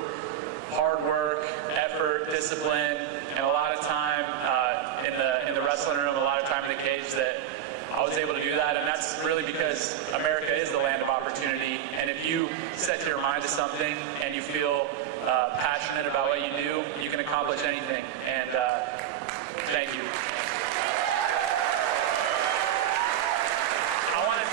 hard work, effort, discipline, and a lot of time in the wrestling room, a lot of time in the cage that I was able to do that, and that's really because America is the land of opportunity, and if you set your mind to something and you feel passionate about what you do, you can accomplish anything, and thank you.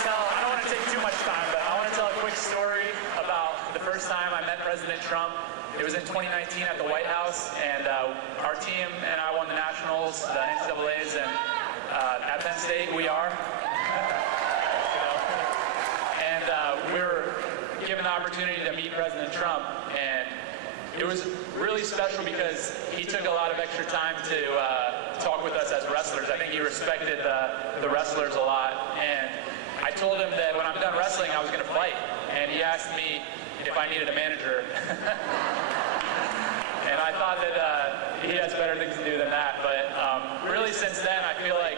I don't want to take too much time, but I want to tell a quick story about the first time I met President Trump. It was in 2019 at the White House, and our team and I won the Nationals, the NCAAs, and at Penn State we are. And we were given the opportunity to meet President Trump, and it was really special because he took a lot of extra time to talk with us as wrestlers. I think he respected the wrestlers a lot, and I told him that when I'm done wrestling, I was going to fight, and he asked me if I needed a manager. And I thought that he has better things to do than that, but really since then, I feel like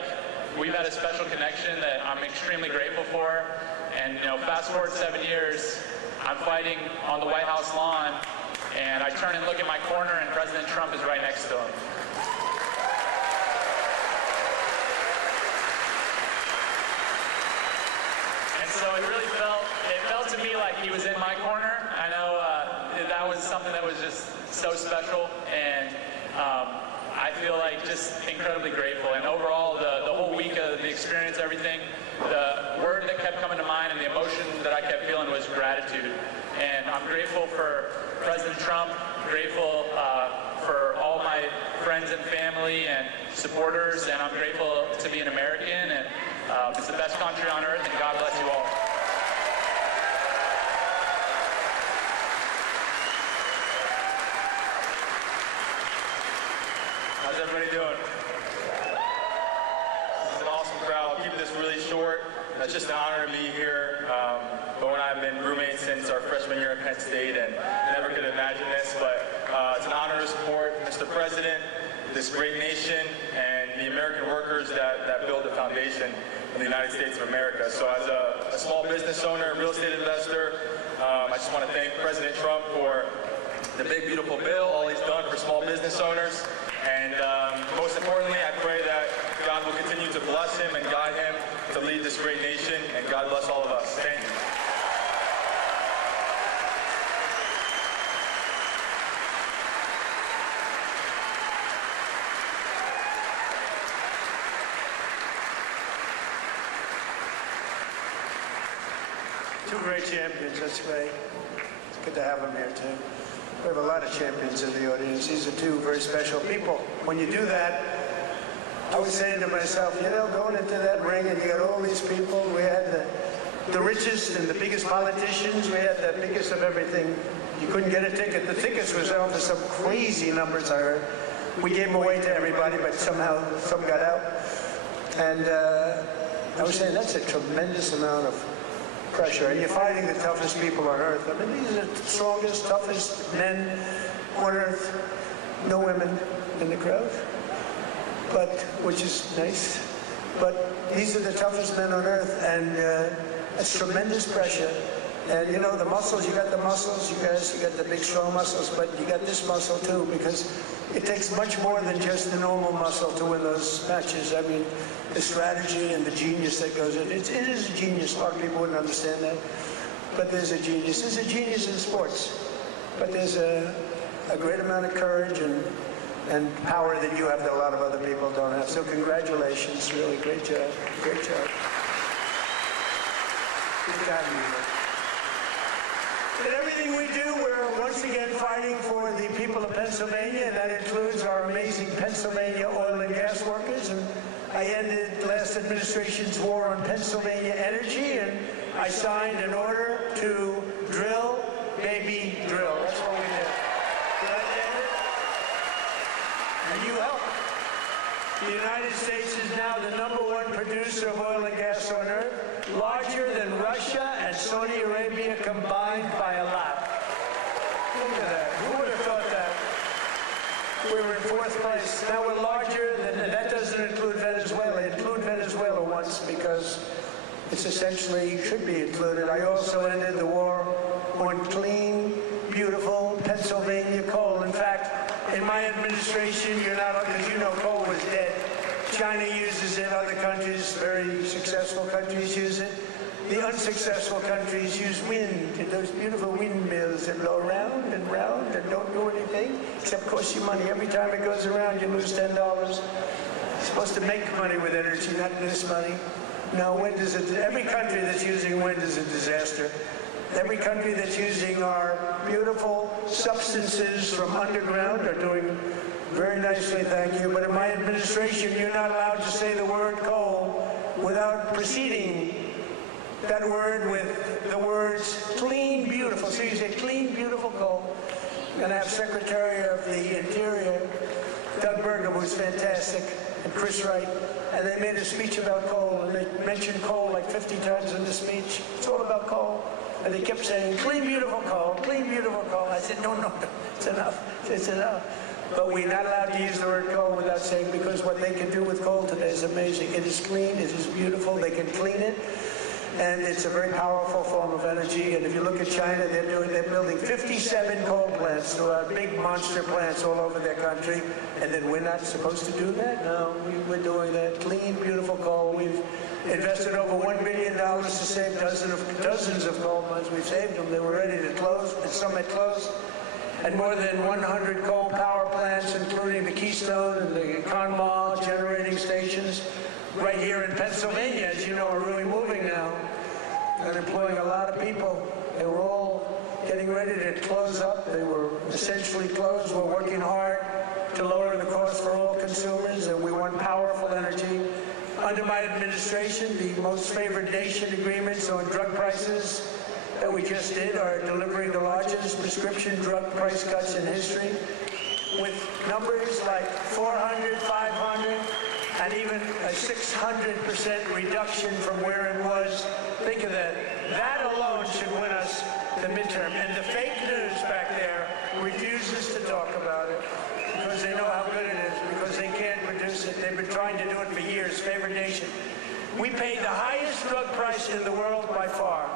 we've had a special connection that I'm extremely grateful for, and fast forward 7 years, I'm fighting on the White House lawn, and I turn and look at my corner, and President Trump is right next to him. So it really felt to me like he was in my corner. I know that was something that was just so special, and I feel like just incredibly grateful. And overall, the whole week of the experience, everything, the word that kept coming to mind and the emotion that I kept feeling was gratitude. And I'm grateful for President Trump, grateful for all my friends and family and supporters, and I'm grateful to be an American, and it's the best country on earth, and God bless you all. How's everybody doing? This is an awesome crowd. I'll keep this really short. It's just an honor to be here. Bo and I have been roommates since our freshman year at Penn State, and never could imagine this, but it's an honor to support Mr. President, this great nation, and the American workers that build the foundation of the United States of America. So as a small business owner, real estate investor, I just want to thank President Trump for the big, beautiful bill, all he's done for small business owners. And most importantly, I pray that God will continue to bless him and guide him to lead this great nation, and God bless all of us. Thank you. Two great champions, that's great. It's good to have them here too. We have a lot of champions in the audience. These are two very special people. When you do that, I was saying to myself, you know, going into that ring and you got all these people, we had the richest and the biggest politicians, we had the biggest of everything. You couldn't get a ticket. The tickets were selling for some crazy numbers, I heard. We gave them away to everybody, but somehow some got out. And I was saying that's a tremendous amount of pressure, and you're fighting the toughest people on earth. I mean, these are the strongest, toughest men on earth. No women in the crowd, but which is nice. But these are the toughest men on earth, and it's tremendous pressure. And you know, the muscles, you got the muscles, you guys, you got the big strong muscles, but you got this muscle too, because it takes much more than just the normal muscle to win those matches. I mean, the strategy and the genius that goes in. It is a genius. A lot of people wouldn't understand that. But there's a genius. There's a genius in sports. But there's a great amount of courage and power that you have that a lot of other people don't have. So congratulations. Really great job. Great job. Good job, you. In everything we do, we're once again fighting for the people of Pennsylvania, and that includes our amazing Pennsylvania oil and gas workers. And I ended last administration's war on Pennsylvania energy, and I signed an order to drill, baby, drill. That's what we did. Did I end it? And you helped. The United States is now the #1 producer of oil and gas on earth, larger than Russia and Saudi Arabia combined by a lot. Look at that. Who would have thought that? We were in 4th place. Now we're larger than, that doesn't include Venezuela. Include Venezuela once because it's essentially should be included. I also ended the war on clean, beautiful Pennsylvania coal. In fact, in my administration, you're not, because you know coal was dead. China uses it, other countries, very successful countries use it. The unsuccessful countries use wind, and those beautiful windmills that blow round and round and don't do anything except cost you money. Every time it goes around, you lose $10. You're supposed to make money with energy, not lose money. No, wind is every country that's using wind is a disaster. Every country that's using our beautiful substances from underground are doing very nicely, thank you. But in my administration, you're not allowed to say the word coal without preceding that word with the words clean, beautiful. So you say clean, beautiful coal. And I have Secretary of the Interior, Doug Burgum, who's fantastic, and Chris Wright. And they made a speech about coal, and they mentioned coal like 50 times in the speech. It's all about coal. And they kept saying, clean, beautiful coal, clean, beautiful coal. I said, no, it's enough. It's enough. But we're not allowed to use the word coal without saying, because what they can do with coal today is amazing. It is clean, it is beautiful, they can clean it. And it's a very powerful form of energy. And if you look at China, they're building 57 coal plants throughout, big monster plants all over their country. And then we're not supposed to do that? No, we're doing that. Clean, beautiful coal. We've invested over $1 billion to save dozens of coal mines. We've saved them. They were ready to close, and some had closed. and more than 100 coal power plants, including the Keystone and the Conemaugh generating stations right here in Pennsylvania, as you know, are really moving now and employing a lot of people. They were all getting ready to close up. They were essentially closed. We're working hard to lower the cost for all consumers, and we want powerful energy. Under my administration, the most favored nation agreements on drug prices that we just did are delivering the largest prescription drug price cuts in history, with numbers like 400, 500, and even a 600% reduction from where it was. Think of that. That alone should win us the midterm. And the fake news back there refuses to talk about it because they know how good it is, because they can't produce it. They've been trying to do it for years, favored nation. We paid the highest drug price in the world by far.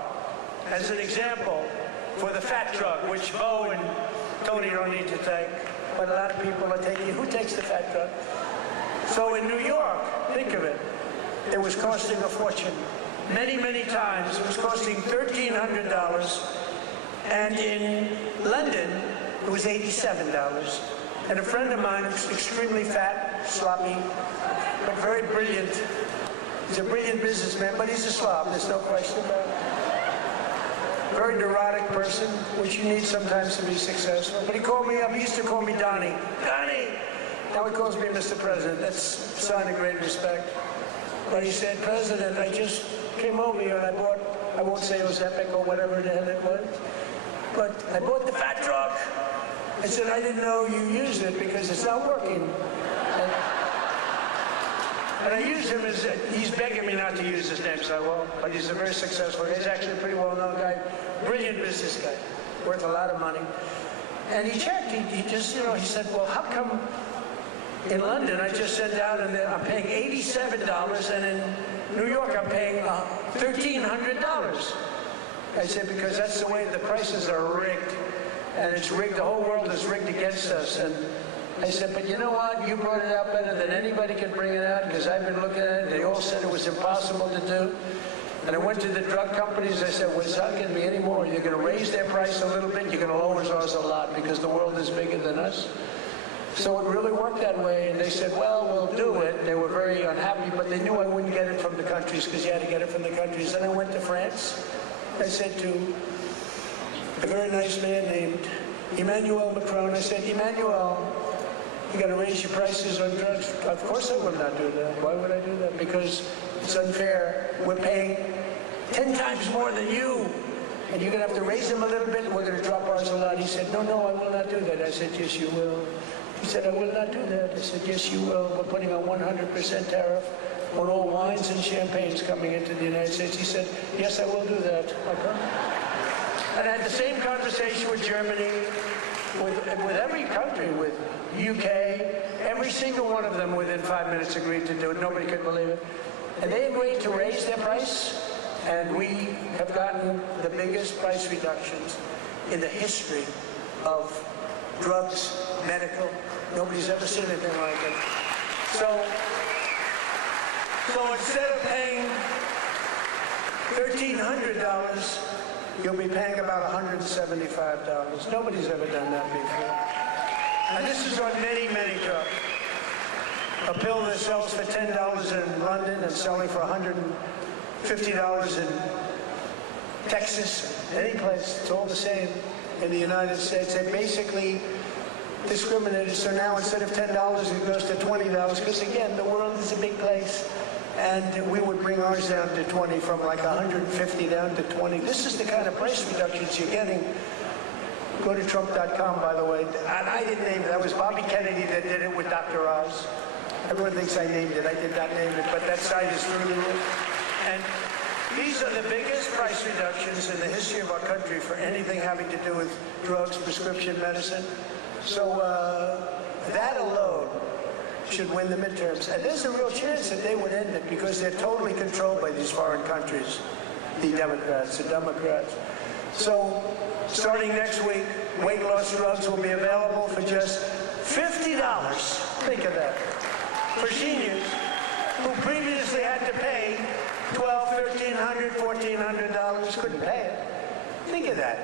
As an example, for the fat drug, which Bo and Tony don't need to take, but a lot of people are taking. Who takes the fat drug? So in New York, think of it, it was costing a fortune. Many, many times it was costing $1,300, and in London it was $87. And a friend of mine who's extremely fat, sloppy, but very brilliant. He's a brilliant businessman, but he's a slob, there's no question about it. Very neurotic person, which you need sometimes to be successful. But he called me up, he used to call me Donnie. Donnie! Now he calls me Mr. President. That's a sign of great respect. But he said, President, I just came over here and I bought, I won't say it was Epic or whatever the hell it was, but I bought the fat drug. I said, I didn't know you used it because it's not working. And I use him as, he's begging me not to use his name, so I won't. But he's a very successful guy. He's actually a pretty well-known guy, brilliant business guy, worth a lot of money. And he checked, he just, you know, he said, well, how come in London I just sent out and I'm paying $87, and in New York I'm paying $1,300? I said, because that's the way the prices are rigged. And it's rigged, the whole world is rigged against us. And I said, but you know what? You brought it out better than anybody can bring it out, because I've been looking at it. They all said it was impossible to do. And I went to the drug companies. I said, well, it's not going to be any more. You're going to raise their price a little bit. You're going to lower ours a lot, because the world is bigger than us. So it really worked that way. And they said, well, we'll do it. They were very unhappy, but they knew I wouldn't get it from the countries, because you had to get it from the countries. Then I went to France. I said to a very nice man named Emmanuel Macron, I said, Emmanuel, you got to raise your prices on drugs. Of course I will not do that. Why would I do that? Because it's unfair. We're paying 10 times more than you, and you're going to have to raise them a little bit, and we're going to drop ours a lot. He said, no, I will not do that. I said, yes, you will. He said, I will not do that. I said, yes, you will. We're putting a 100% tariff on all wines and champagnes coming into the United States. He said, yes, I will do that. Okay. And I had the same conversation with Germany, with every country, with UK, every single one of them within 5 minutes agreed to do it. Nobody could believe it. And they agreed to raise their price, and we have gotten the biggest price reductions in the history of drugs, medical. Nobody's ever seen anything like it. So instead of paying $1,300, you'll be paying about $175. Nobody's ever done that before. And this is on many, many drugs. A pill that sells for $10 in London and selling for $150 in Texas, any place, it's all the same in the United States. They basically discriminated, so now instead of $10, it goes to $20, because again, the world is a big place. And we would bring ours down to 20, from like 150 down to 20. This is the kind of price reductions you're getting. Go to Trump.com, by the way. And I didn't name it. That was Bobby Kennedy that did it with Dr. Oz. Everyone thinks I named it. I did not name it, but that site is through the roof. And these are the biggest price reductions in the history of our country for anything having to do with drugs, prescription medicine. So that alone should win the midterms. And there's a real chance that they would end it, because they're totally controlled by these foreign countries, the Democrats. So starting next week, weight loss drugs will be available for just $50. Think of that. For seniors who previously had to pay $1,200, $1,300, $1,400, couldn't pay it. Think of that.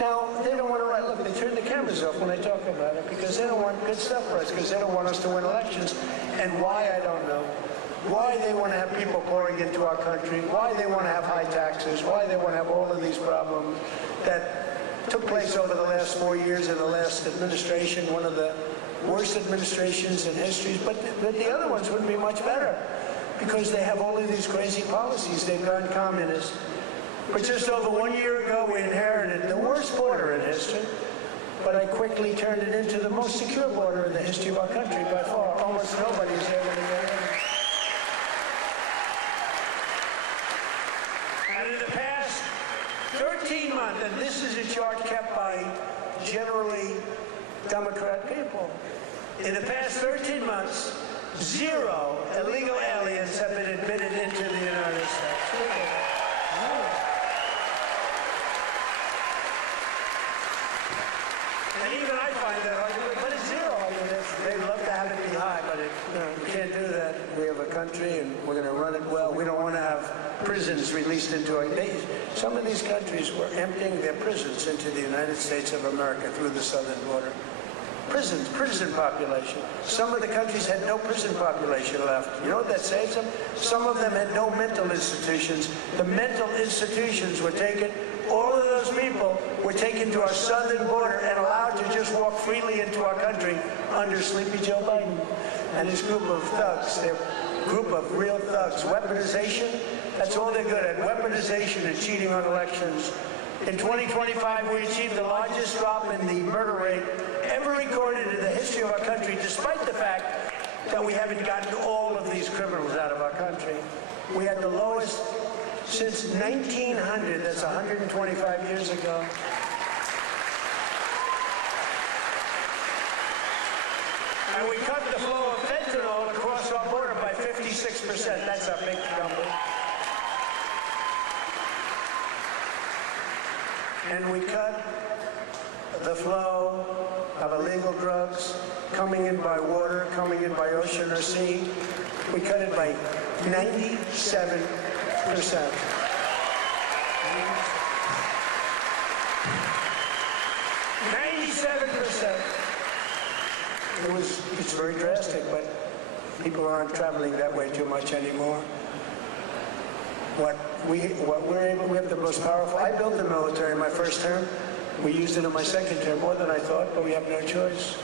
Now, they don't want to write. Look, they turn the cameras off when I talk about it because they don't want good stuff for us, because they don't want us to win elections. And why, I don't know. Why they want to have people pouring into our country, why they want to have high taxes, why they want to have all of these problems that took place over the last 4 years in the last administration, one of the worst administrations in history. But the other ones wouldn't be much better because they have all of these crazy policies. They've gone communist. But just over 1 year ago, we inherited the worst border in history, but I quickly turned it into the most secure border in the history of our country by far. Almost nobody's able to get in. And in the past 13 months, and this is a chart kept by generally Democrat people, in the past 13 months, 0 illegal aliens have been admitted into the United States. And even I find that hard to believe, but it's 0. I mean, they'd love to have it be high, but we can't do that. We have a country, and we're going to run it well. We don't want to have prisons released into our days. Some of these countries were emptying their prisons into the United States of America through the southern border. Prisons, prison population. Some of the countries had no prison population left. You know what that saves them? Some of them had no mental institutions. The mental institutions were taken. All of those people were taken to our southern border and allowed to just walk freely into our country under Sleepy Joe Biden and his group of thugs, their group of real thugs. Weaponization, that's all they're good at, weaponization and cheating on elections. In 2025, we achieved the largest drop in the murder rate ever recorded in the history of our country, despite the fact that we haven't gotten all of these criminals out of our country. We had the lowest since 1900, that's 125 years ago. And we cut the flow of fentanyl across our border by 56%. That's a big number. And we cut the flow of illegal drugs coming in by water, coming in by ocean or sea. We cut it by 97%. 97%. It's very drastic, but people aren't traveling that way too much anymore. We have the most powerful. I built the military in my first term. We used it in my second term, more than I thought, but we have no choice.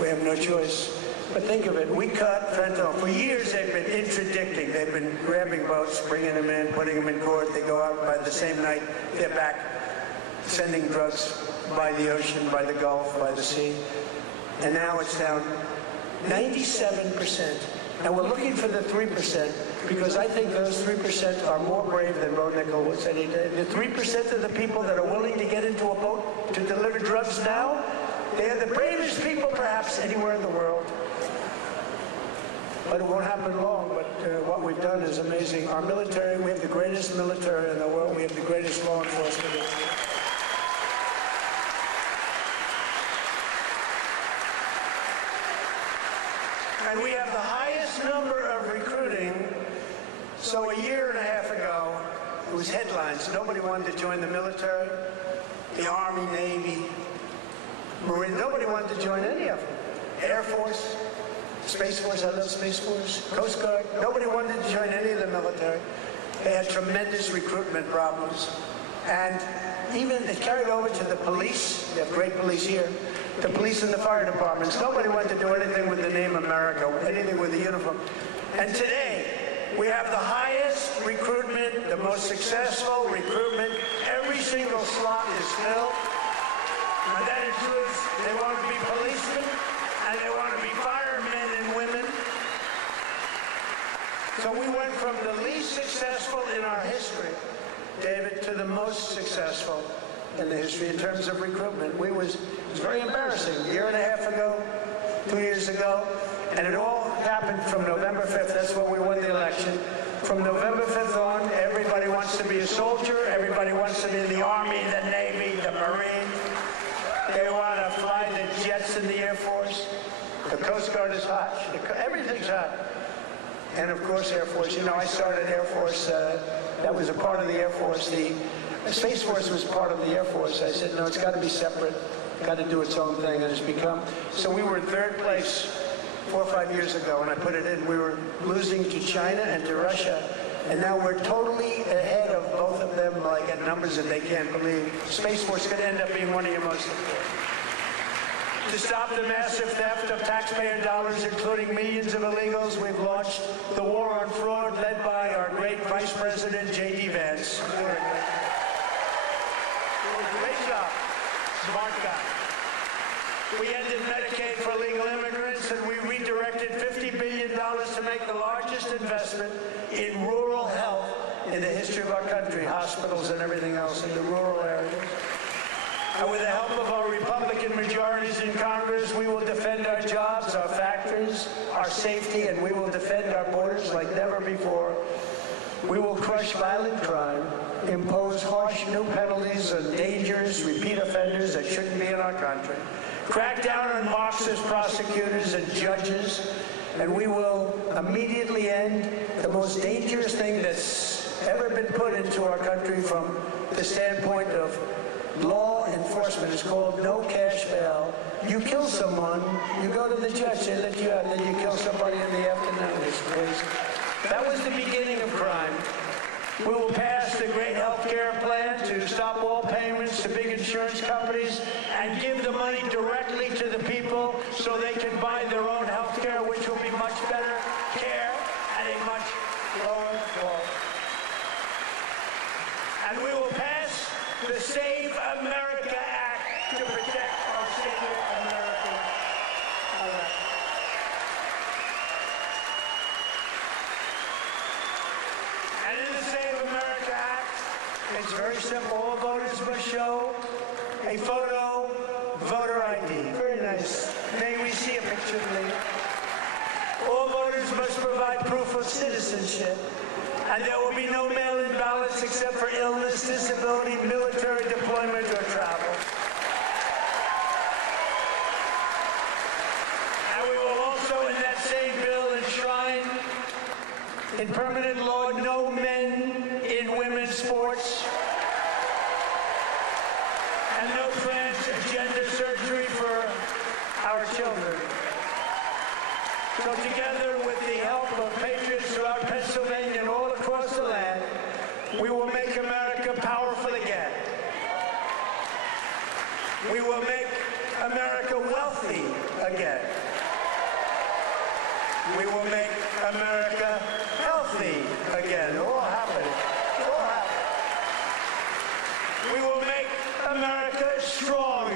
We have no choice. But think of it, we cut fentanyl. For years they've been interdicting. They've been grabbing boats, bringing them in, putting them in court. They go out by the same night, they're back, sending drugs by the ocean, by the Gulf, by the sea. And now it's down 97%. And we're looking for the 3%, because I think those 3% are more brave than Bo Nickel was any day. The 3% of the people that are willing to get into a boat to deliver drugs now, they are the bravest people perhaps anywhere in the world. But it won't happen long, but what we've done is amazing. Our military, we have the greatest military in the world. We have the greatest law enforcement in the world. And we have the highest number of recruiting. So a year and a half ago, it was headlines. Nobody wanted to join the military, the Army, Navy, Marine. Nobody wanted to join any of them. Air Force, Space Force, I love Space Force, Coast Guard. Nobody wanted to join any of the military. They had tremendous recruitment problems. And even it carried over to the police. They have great police here. The police and the fire departments. Nobody wanted to do anything with the name America, anything with the uniform. And today, we have the highest recruitment, the most successful recruitment. Every single slot is filled. And that includes, they want to be policemen, and they want to be firemen and women. So we went from the least successful in our history, David, to the most successful in the history in terms of recruitment. It was very embarrassing. A year and a half ago, 2 years ago, and it all happened from November 5th. That's when we won the election. From November 5th on, everybody wants to be a soldier. Everybody wants to be in the Army, the Navy, the Marines. They want to fly the jets in the Air Force. The Coast Guard is hot. Everything's hot. And of course, Air Force. You know, I started Air Force. That was a part of the Air Force. The The Space Force was part of the Air Force. I said, no, it's got to be separate, got to do its own thing, and it's become. So we were in third place 4 or 5 years ago, and I put it in. We were losing to China and to Russia, and now we're totally ahead of both of them, like at numbers that they can't believe. Space Force could end up being one of your most important. To stop the massive theft of taxpayer dollars, including millions of illegals, we've launched the war on fraud led by our great Vice President, J.D. Vance. Great job. Smart guy. We ended Medicaid for legal immigrants, and we redirected $50 billion to make the largest investment in rural health in the history of our country, hospitals and everything else in the rural areas. And with the help of our Republican majorities in Congress, we will defend our jobs, our factories, our safety, and we will defend our borders like never before. We will crush violent crime, impose harsh new penalties on dangerous repeat offenders that shouldn't be in our country, crack down on Marxist prosecutors and judges, and we will immediately end the most dangerous thing that's ever been put into our country from the standpoint of law enforcement. Is called no cash bail. You kill someone, you go to the judge, they let you out, then you kill somebody in the afternoon. It's crazy. That was the beginning of crime. We will pass the great health care plan to stop all payments to big insurance companies and give the money directly to the people so they can buy their own health care, which will be much better care at a much lower cost. And we will pass the Save America Act to protect our sacred American elections. And in the Save America Act, it's very simple. All voters must show a photo, voter ID. Very nice. May we see a picture, please? All voters must provide proof of citizenship. And there will be no mail-in ballots except for illness, disability, military deployment, or travel. And we will also, in that same bill, enshrine in permanent law no men in women's sports and no transgender surgery for our children. So together with the help of patriots throughout Pennsylvania and all across the land, we will make America powerful again. We will make America wealthy again. We will make America healthy again. All happening. All happening. We will make America strong